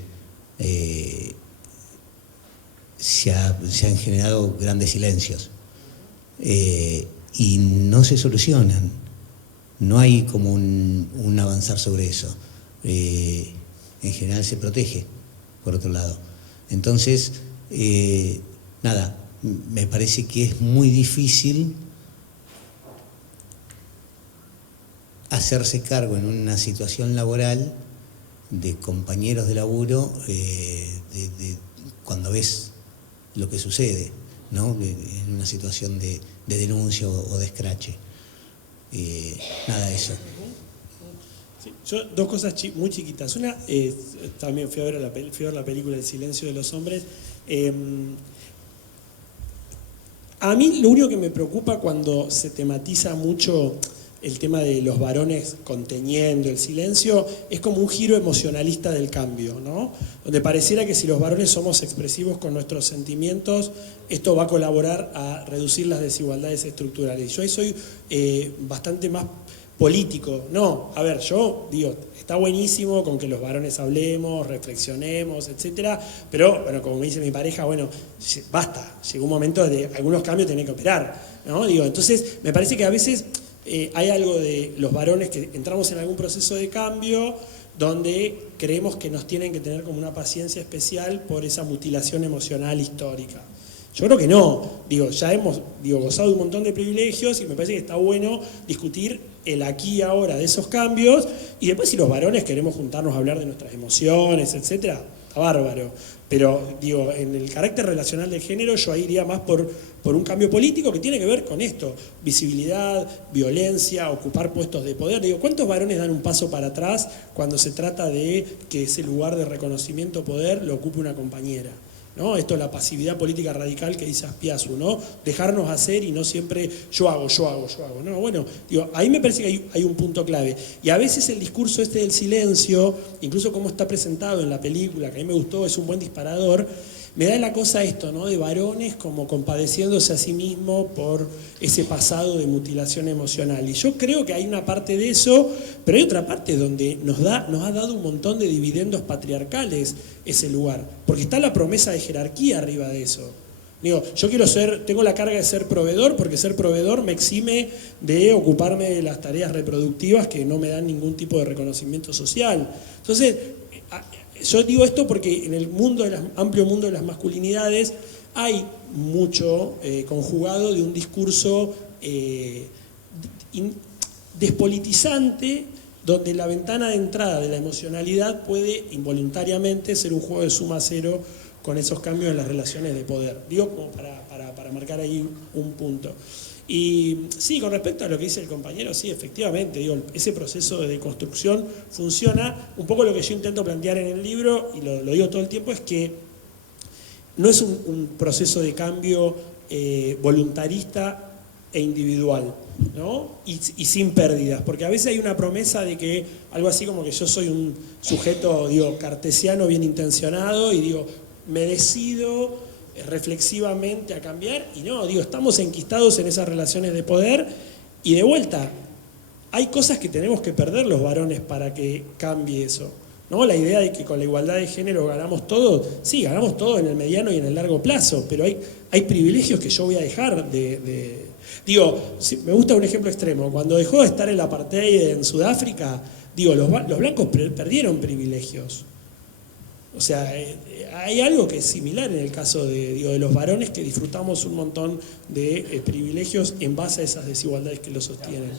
se han generado grandes silencios y no se solucionan, no hay como un avanzar sobre eso. En general se protege, por otro lado. Entonces, nada, me parece que es muy difícil hacerse cargo en una situación laboral de compañeros de laburo cuando ves lo que sucede, ¿no? En una situación de denuncia o de escrache. Nada de eso. Sí, yo, dos cosas muy chiquitas. Una, también fui a ver la película El silencio de los hombres. A mí lo único que me preocupa cuando se tematiza mucho el tema de los varones conteniendo el silencio es como un giro emocionalista del cambio, ¿no? Donde pareciera que si los varones somos expresivos con nuestros sentimientos, esto va a colaborar a reducir las desigualdades estructurales. Yo ahí soy bastante más político. No, a ver, yo digo, está buenísimo con que los varones hablemos, reflexionemos, etcétera, pero bueno, como me dice mi pareja, bueno, basta, llegó un momento de algunos cambios tienen que operar, ¿no? Digo, entonces me parece que a veces hay algo de los varones que entramos en algún proceso de cambio donde creemos que nos tienen que tener como una paciencia especial por esa mutilación emocional histórica. Yo creo que no, digo, ya hemos gozado de un montón de privilegios y me parece que está bueno discutir el aquí y ahora de esos cambios y después si los varones queremos juntarnos a hablar de nuestras emociones, etcétera, está bárbaro. Pero digo, en el carácter relacional del género yo ahí iría más por un cambio político que tiene que ver con esto, visibilidad, violencia, ocupar puestos de poder. Digo, ¿cuántos varones dan un paso para atrás cuando se trata de que ese lugar de reconocimiento poder lo ocupe una compañera? ¿No? Esto es la pasividad política radical que dice Azpiazu, ¿no? Dejarnos hacer y no siempre yo hago. No, bueno, digo, ahí me parece que hay un punto clave. Y a veces el discurso este del silencio, incluso como está presentado en la película, que a mí me gustó, es un buen disparador, me da la cosa esto, ¿no? De varones como compadeciéndose a sí mismos por ese pasado de mutilación emocional. Y yo creo que hay una parte de eso, pero hay otra parte donde nos ha dado un montón de dividendos patriarcales ese lugar, porque está la promesa de jerarquía arriba de eso. Digo, yo tengo la carga de ser proveedor, porque ser proveedor me exime de ocuparme de las tareas reproductivas que no me dan ningún tipo de reconocimiento social. Entonces, yo digo esto porque en el amplio mundo de las masculinidades hay mucho conjugado de un discurso despolitizante, donde la ventana de entrada de la emocionalidad puede involuntariamente ser un juego de suma cero con esos cambios en las relaciones de poder. Digo como para marcar ahí un punto. Y sí, con respecto a lo que dice el compañero, sí, efectivamente, digo, ese proceso de deconstrucción funciona. Un poco lo que yo intento plantear en el libro, y lo digo todo el tiempo, es que no es un proceso de cambio voluntarista e individual, ¿no? Y sin pérdidas, porque a veces hay una promesa de que algo así como que yo soy un sujeto, digo, cartesiano bien intencionado y digo, me decido reflexivamente a cambiar, y no, digo, estamos enquistados en esas relaciones de poder y de vuelta, hay cosas que tenemos que perder los varones para que cambie eso, ¿no? La idea de que con la igualdad de género ganamos todo, sí, ganamos todo en el mediano y en el largo plazo, pero hay privilegios que yo voy a dejar Digo, me gusta un ejemplo extremo, cuando dejó de estar el apartheid en Sudáfrica, digo, los blancos perdieron privilegios. O sea, hay algo que es similar en el caso de los varones, que disfrutamos un montón de privilegios en base a esas desigualdades que lo sostienen.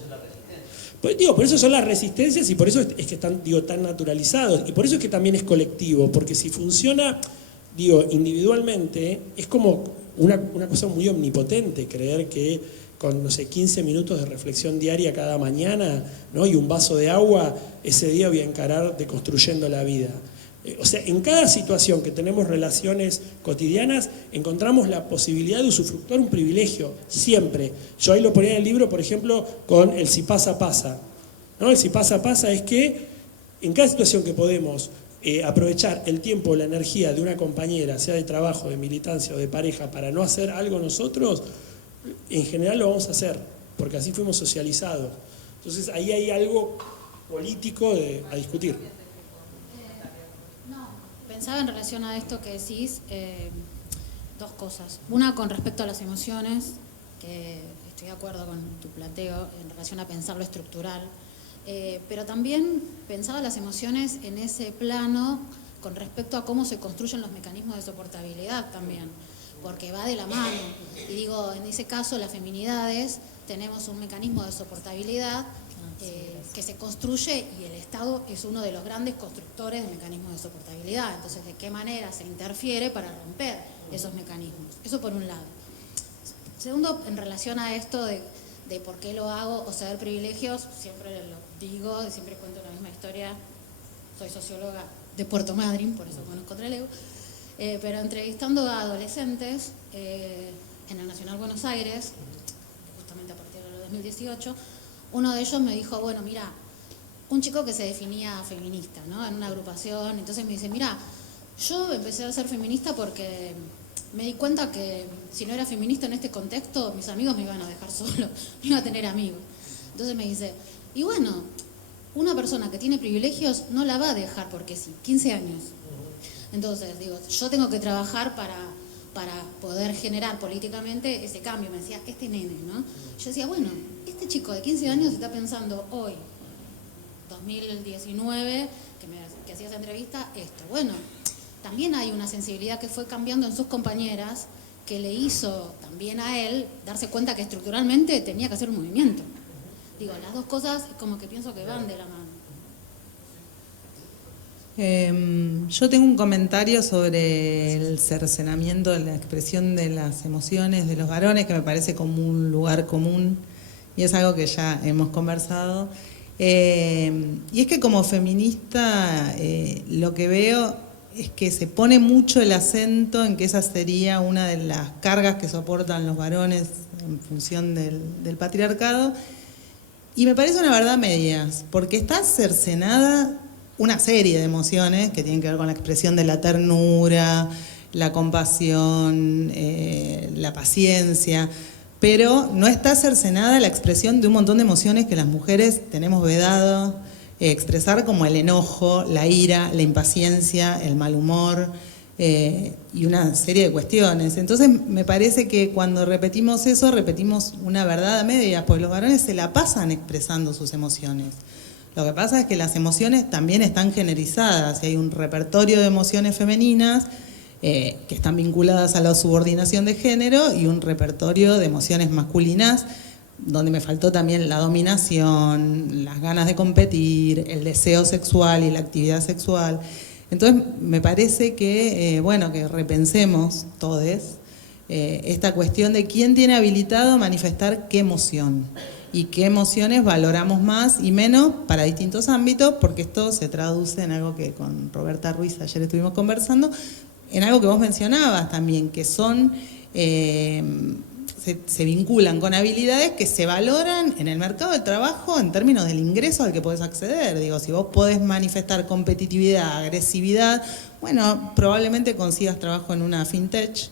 Pues, por eso son las resistencias y por eso es que están tan naturalizados. Y por eso es que también es colectivo, porque si funciona, digo, individualmente es como una cosa muy omnipotente creer que con, no sé, 15 minutos de reflexión diaria cada mañana, ¿no? Y un vaso de agua, ese día voy a encarar deconstruyendo la vida. O sea, en cada situación que tenemos relaciones cotidianas, encontramos la posibilidad de usufructuar un privilegio, siempre. Yo ahí lo ponía en el libro, por ejemplo, con el si pasa, pasa, ¿no? El si pasa, pasa es que en cada situación que podemos aprovechar el tiempo o la energía de una compañera, sea de trabajo, de militancia o de pareja, para no hacer algo nosotros, en general lo vamos a hacer, porque así fuimos socializados. Entonces ahí hay algo político a discutir. Pensaba en relación a esto que decís, dos cosas. Una con respecto a las emociones, que estoy de acuerdo con tu planteo en relación a pensar lo estructural, pero también pensaba las emociones en ese plano con respecto a cómo se construyen los mecanismos de soportabilidad también, porque va de la mano. Y digo, en ese caso, las feminidades, tenemos un mecanismo de soportabilidad que se construye y el Estado es uno de los grandes constructores de mecanismos de soportabilidad. Entonces, ¿de qué manera se interfiere para romper esos mecanismos? Eso por un lado. Segundo, en relación a esto de por qué lo hago o ceder privilegios, siempre lo digo, siempre cuento la misma historia. Soy socióloga de Puerto Madryn, por eso conozco Trelew, pero entrevistando a adolescentes en el Nacional Buenos Aires, justamente a partir del 2018, uno de ellos me dijo, bueno, mira, un chico que se definía feminista, ¿no? En una agrupación, entonces me dice, mira, yo empecé a ser feminista porque me di cuenta que si no era feminista en este contexto, mis amigos me iban a dejar solo, no iba a tener amigos. Entonces me dice, y bueno, una persona que tiene privilegios no la va a dejar porque sí, 15 años. Entonces, digo, yo tengo que trabajar para poder generar políticamente ese cambio. Me decía, este nene, ¿no? Yo decía, bueno, este chico de 15 años está pensando hoy, 2019, que hacía esa entrevista, esto. Bueno, también hay una sensibilidad que fue cambiando en sus compañeras que le hizo también a él darse cuenta que estructuralmente tenía que hacer un movimiento. Digo, las dos cosas como que pienso que van de la mano. Yo tengo un comentario sobre el cercenamiento de la expresión de las emociones de los varones, que me parece como un lugar común, y es algo que ya hemos conversado. Y es que como feminista lo que veo es que se pone mucho el acento en que esa sería una de las cargas que soportan los varones en función del patriarcado, y me parece una verdad medias, porque está cercenada una serie de emociones que tienen que ver con la expresión de la ternura, la compasión, la paciencia, pero no está cercenada la expresión de un montón de emociones que las mujeres tenemos vedado expresar, como el enojo, la ira, la impaciencia, el mal humor y una serie de cuestiones. Entonces me parece que cuando repetimos eso, repetimos una verdad a medias, porque los varones se la pasan expresando sus emociones. Lo que pasa es que las emociones también están generizadas y hay un repertorio de emociones femeninas que están vinculadas a la subordinación de género y un repertorio de emociones masculinas donde me faltó también la dominación, las ganas de competir, el deseo sexual y la actividad sexual. Entonces me parece que, que repensemos todos esta cuestión de quién tiene habilitado manifestar qué emoción y qué emociones valoramos más y menos para distintos ámbitos, porque esto se traduce en algo que con Roberta Ruiz ayer estuvimos conversando, en algo que vos mencionabas también, que son, se vinculan con habilidades que se valoran en el mercado del trabajo en términos del ingreso al que podés acceder. Digo, si vos podés manifestar competitividad, agresividad, bueno, probablemente consigas trabajo en una fintech,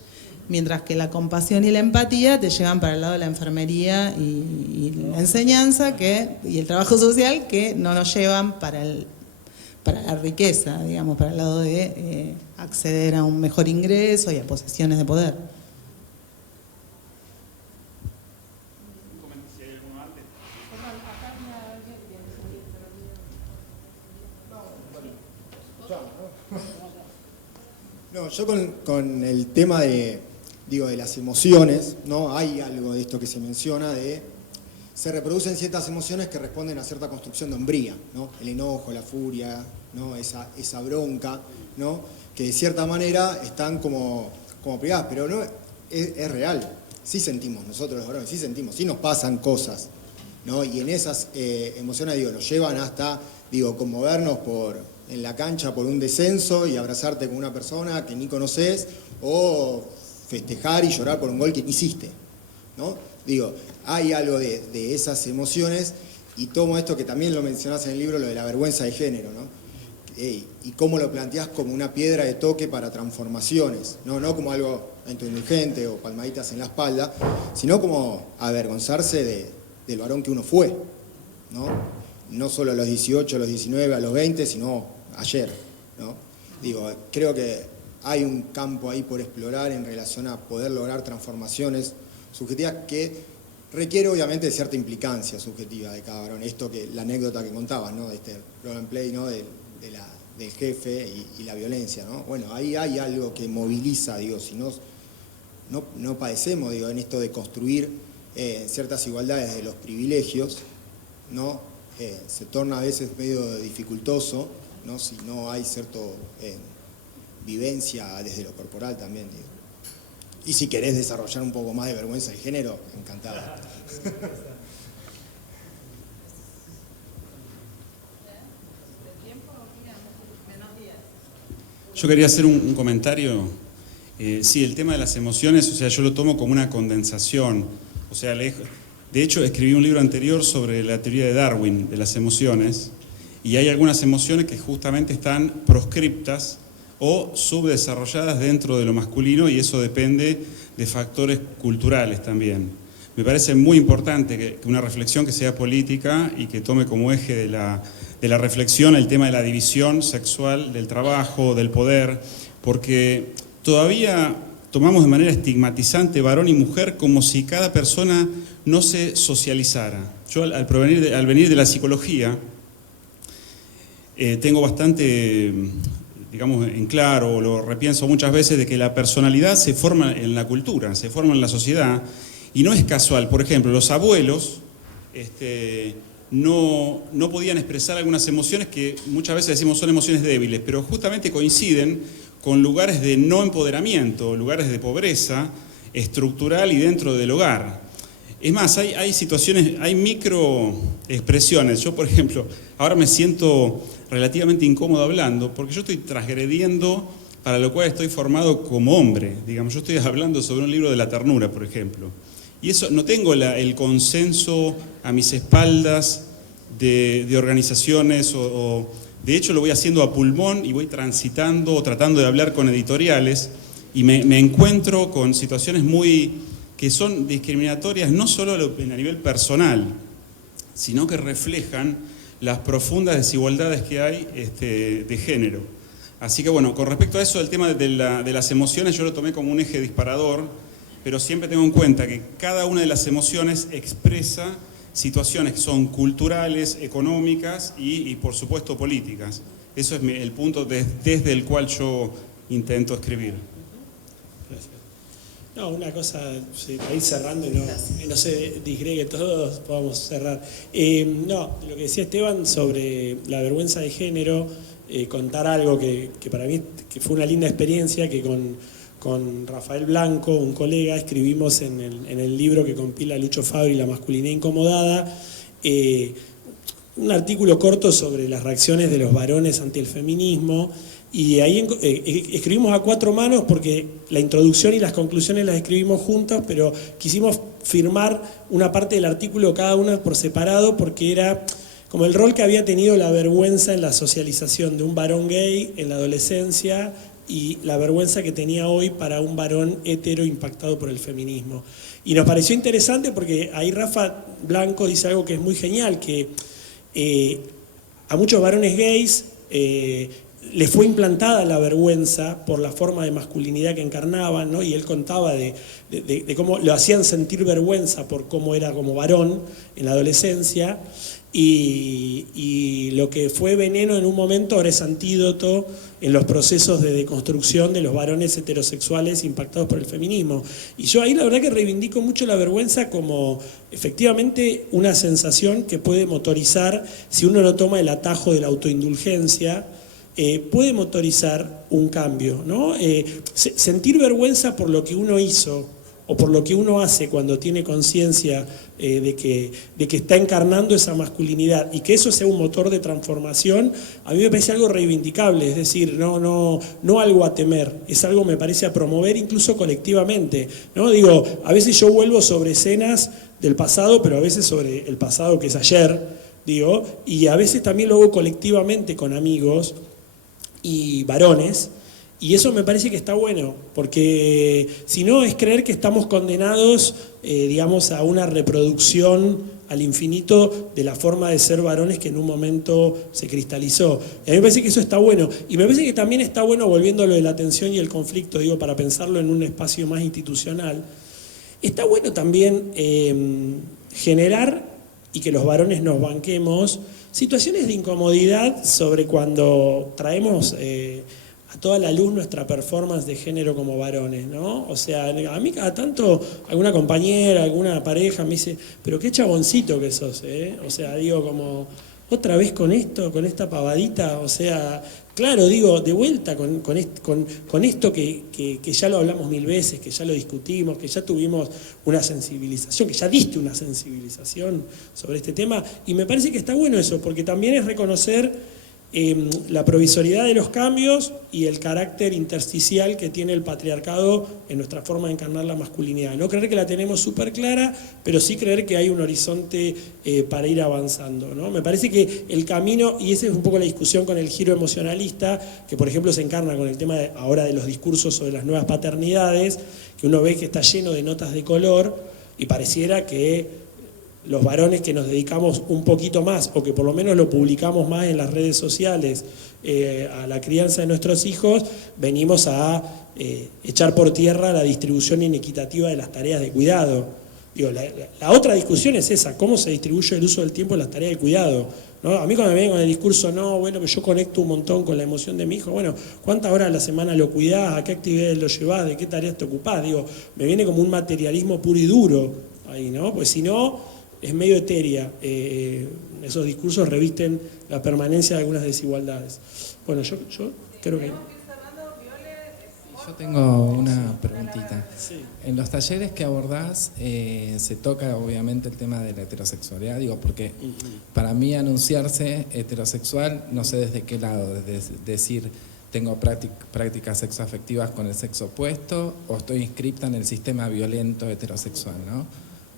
mientras que la compasión y la empatía te llevan para el lado de la enfermería y la enseñanza y el trabajo social, que no nos llevan para la riqueza, digamos, para el lado de acceder a un mejor ingreso y a posiciones de poder. No, yo con el tema de las emociones, ¿no? Hay algo de esto que se menciona se reproducen ciertas emociones que responden a cierta construcción de hombría, ¿no? El enojo, la furia, ¿no? Esa bronca, ¿no? que de cierta manera están como pegadas, pero no es real. Sí sentimos, nosotros los varones, sí sentimos, sí nos pasan cosas, ¿no? Y en esas emociones, nos llevan hasta, conmovernos en la cancha por un descenso y abrazarte con una persona que ni conoces, o festejar y llorar por un gol que ni hiciste, ¿no? Hay algo de esas emociones, y tomo esto que también lo mencionás en el libro, lo de la vergüenza de género, ¿no? Y cómo lo planteás como una piedra de toque para transformaciones, no como algo autoindulgente o palmaditas en la espalda, sino como avergonzarse del varón que uno fue, no solo a los 18, a los 19, a los 20, sino ayer, ¿no? Creo que hay un campo ahí por explorar en relación a poder lograr transformaciones subjetivas que requiere obviamente de cierta implicancia subjetiva de cada varón. Esto que la anécdota que contabas, ¿no? De este role and play, ¿no? del jefe y la violencia, ¿no? Bueno, ahí hay algo que moviliza, si no padecemos, en esto de construir ciertas igualdades de los privilegios, ¿no? Se torna a veces medio dificultoso, ¿no? Si no hay cierta vivencia desde lo corporal también, Y si querés desarrollar un poco más de vergüenza de género, encantada. Yo quería hacer un comentario. Sí, el tema de las emociones, yo lo tomo como una condensación. De hecho, escribí un libro anterior sobre la teoría de Darwin de las emociones, y hay algunas emociones que justamente están proscriptas o subdesarrolladas dentro de lo masculino, y eso depende de factores culturales también. Me parece muy importante que una reflexión que sea política y que tome como eje de la reflexión el tema de la división sexual, del trabajo, del poder, porque todavía tomamos de manera estigmatizante varón y mujer como si cada persona no se socializara. Yo al venir de la psicología tengo bastante, en claro, lo repienso muchas veces, de que la personalidad se forma en la cultura, se forma en la sociedad, y no es casual. Por ejemplo, los abuelos no podían expresar algunas emociones que muchas veces decimos son emociones débiles, pero justamente coinciden con lugares de no empoderamiento, lugares de pobreza estructural y dentro del hogar. Es más, hay situaciones, hay microexpresiones. Yo, por ejemplo, ahora me siento relativamente incómodo hablando porque yo estoy transgrediendo para lo cual estoy formado como hombre. Yo estoy hablando sobre un libro de la ternura, por ejemplo. Y eso, no tengo el consenso a mis espaldas de organizaciones, de hecho lo voy haciendo a pulmón y voy transitando, tratando de hablar con editoriales, y me encuentro con situaciones que son discriminatorias, no solo a nivel personal, sino que reflejan las profundas desigualdades que hay de género. Así que bueno, con respecto a eso, el tema de las emociones yo lo tomé como un eje disparador, pero siempre tengo en cuenta que cada una de las emociones expresa situaciones que son culturales, económicas y por supuesto políticas. Eso es el punto desde el cual yo intento escribir. Gracias. No, una cosa, para ir cerrando y no se disgregue todos, podamos cerrar. Lo que decía Esteban sobre la vergüenza de género, contar algo que para mí que fue una linda experiencia, que con Rafael Blanco, un colega, escribimos en el libro que compila Lucho Fabri, La masculinidad incomodada, un artículo corto sobre las reacciones de los varones ante el feminismo, y ahí escribimos a 4 manos porque la introducción y las conclusiones las escribimos juntas, pero quisimos firmar una parte del artículo cada una por separado, porque era como el rol que había tenido la vergüenza en la socialización de un varón gay en la adolescencia y la vergüenza que tenía hoy para un varón hetero impactado por el feminismo. Y nos pareció interesante porque ahí Rafa Blanco dice algo que es muy genial, que a muchos varones gays les fue implantada la vergüenza por la forma de masculinidad que encarnaban, ¿no? Y él contaba de cómo lo hacían sentir vergüenza por cómo era como varón en la adolescencia, y lo que fue veneno en un momento ahora es antídoto en los procesos de deconstrucción de los varones heterosexuales impactados por el feminismo. Y yo ahí la verdad que reivindico mucho la vergüenza como efectivamente una sensación que puede motorizar si uno no toma el atajo de la autoindulgencia, puede motorizar un cambio, ¿no? Sentir vergüenza por lo que uno hizo o por lo que uno hace cuando tiene conciencia de que está encarnando esa masculinidad y que eso sea un motor de transformación, a mí me parece algo reivindicable, es decir, no algo a temer, es algo, me parece, a promover incluso colectivamente, ¿no? Digo, a veces yo vuelvo sobre escenas del pasado, pero a veces sobre el pasado que es ayer, digo, y a veces también lo hago colectivamente con amigos y varones. Y eso me parece que está bueno, porque si no es creer que estamos condenados, digamos, a una reproducción al infinito de la forma de ser varones que en un momento se cristalizó. Y a mí me parece que eso está bueno. Y me parece que también está bueno, volviendo a lo de la tensión y el conflicto, digo, para pensarlo en un espacio más institucional, está bueno también generar, y que los varones nos banquemos, situaciones de incomodidad sobre cuando traemos a toda la luz nuestra performance de género como varones, ¿no? O sea, a mí cada tanto alguna compañera, alguna pareja me dice, pero qué chaboncito que sos, ¿eh? O sea, digo, como, otra vez con esto, con esta pavadita, o sea, claro, digo, de vuelta con esto que ya lo hablamos 1000 veces, que ya lo discutimos, que ya tuvimos una sensibilización, que ya diste una sensibilización sobre este tema, y me parece que está bueno eso, porque también es reconocer la provisoriedad de los cambios y el carácter intersticial que tiene el patriarcado en nuestra forma de encarnar la masculinidad. No creer que la tenemos súper clara, pero sí creer que hay un horizonte para ir avanzando, ¿no? Me parece que el camino, y esa es un poco la discusión con el giro emocionalista, que por ejemplo se encarna con el tema ahora de los discursos sobre las nuevas paternidades, que uno ve que está lleno de notas de color y pareciera que los varones que nos dedicamos un poquito más, o que por lo menos lo publicamos más en las redes sociales, a la crianza de nuestros hijos, venimos a echar por tierra la distribución inequitativa de las tareas de cuidado. Digo, la otra discusión es esa, cómo se distribuye el uso del tiempo en las tareas de cuidado, ¿no? A mí cuando me vienen con el discurso, no, bueno, que yo conecto un montón con la emoción de mi hijo, bueno, ¿cuántas horas a la semana lo cuidás? ¿A qué actividades lo llevás? ¿De qué tareas te ocupás? Digo, me viene como un materialismo puro y duro ahí, ¿no? Pues si no, es medio etérea, esos discursos revisten la permanencia de algunas desigualdades. Bueno, yo creo que... Yo tengo una preguntita. Sí. En los talleres que abordás se toca obviamente el tema de la heterosexualidad, digo, porque para mí anunciarse heterosexual, no sé desde qué lado, desde decir tengo prácticas sexoafectivas con el sexo opuesto o estoy inscripta en el sistema violento heterosexual, ¿no?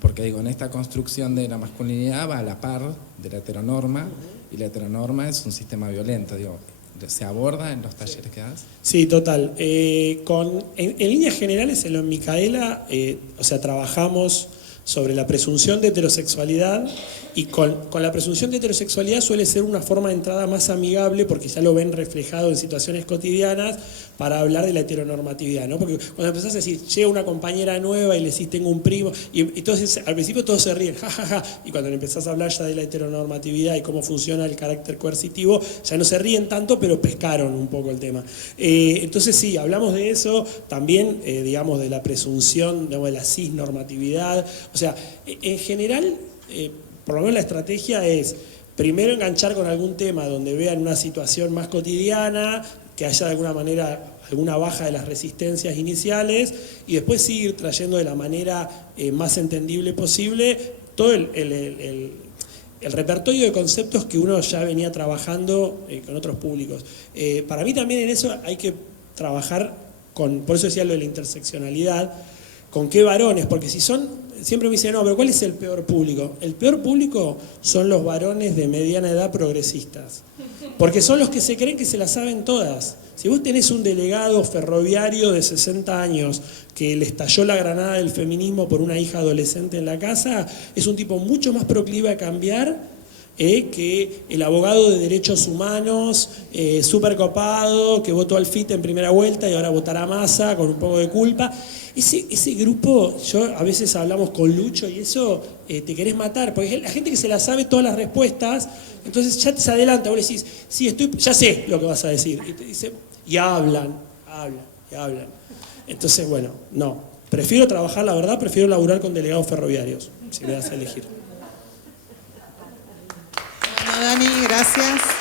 Porque digo, en esta construcción de la masculinidad va a la par de la heteronorma, y la heteronorma es un sistema violento, digo, ¿se aborda en los talleres que das? Sí, total. En líneas generales, en lo Micaela, o sea, trabajamos sobre la presunción de heterosexualidad, y con la presunción de heterosexualidad suele ser una forma de entrada más amigable, porque ya lo ven reflejado en situaciones cotidianas, para hablar de la heteronormatividad, ¿no? Porque cuando empezás a decir, llega una compañera nueva y le decís, tengo un primo, y entonces al principio todos se ríen, jajaja, y cuando le empezás a hablar ya de la heteronormatividad y cómo funciona el carácter coercitivo, ya no se ríen tanto, pero pescaron un poco el tema. Entonces sí, hablamos de eso, también, digamos, de la presunción, digamos, de la cisnormatividad, o sea, en general, por lo menos la estrategia es primero enganchar con algún tema donde vean una situación más cotidiana, que haya de alguna manera alguna baja de las resistencias iniciales, y después seguir trayendo de la manera más entendible posible todo el repertorio de conceptos que uno ya venía trabajando con otros públicos. Para mí también en eso hay que trabajar por eso decía lo de la interseccionalidad, con qué varones, porque si son... Siempre me dicen, no, pero ¿cuál es el peor público? El peor público son los varones de mediana edad progresistas, porque son los que se creen que se las saben todas. Si vos tenés un delegado ferroviario de 60 años que le estalló la granada del feminismo por una hija adolescente en la casa, es un tipo mucho más proclive a cambiar que el abogado de derechos humanos, súper copado, que votó al FIT en primera vuelta y ahora votará a Massa con un poco de culpa. Ese grupo, yo a veces hablamos con Lucho y eso, te querés matar, porque la gente que se la sabe todas las respuestas, entonces ya se adelanta, vos le decís, sí, ya sé lo que vas a decir, y te dice, y hablan. Entonces, bueno, no, prefiero trabajar, la verdad, prefiero laburar con delegados ferroviarios, si me das a elegir. Bueno, Dani, gracias.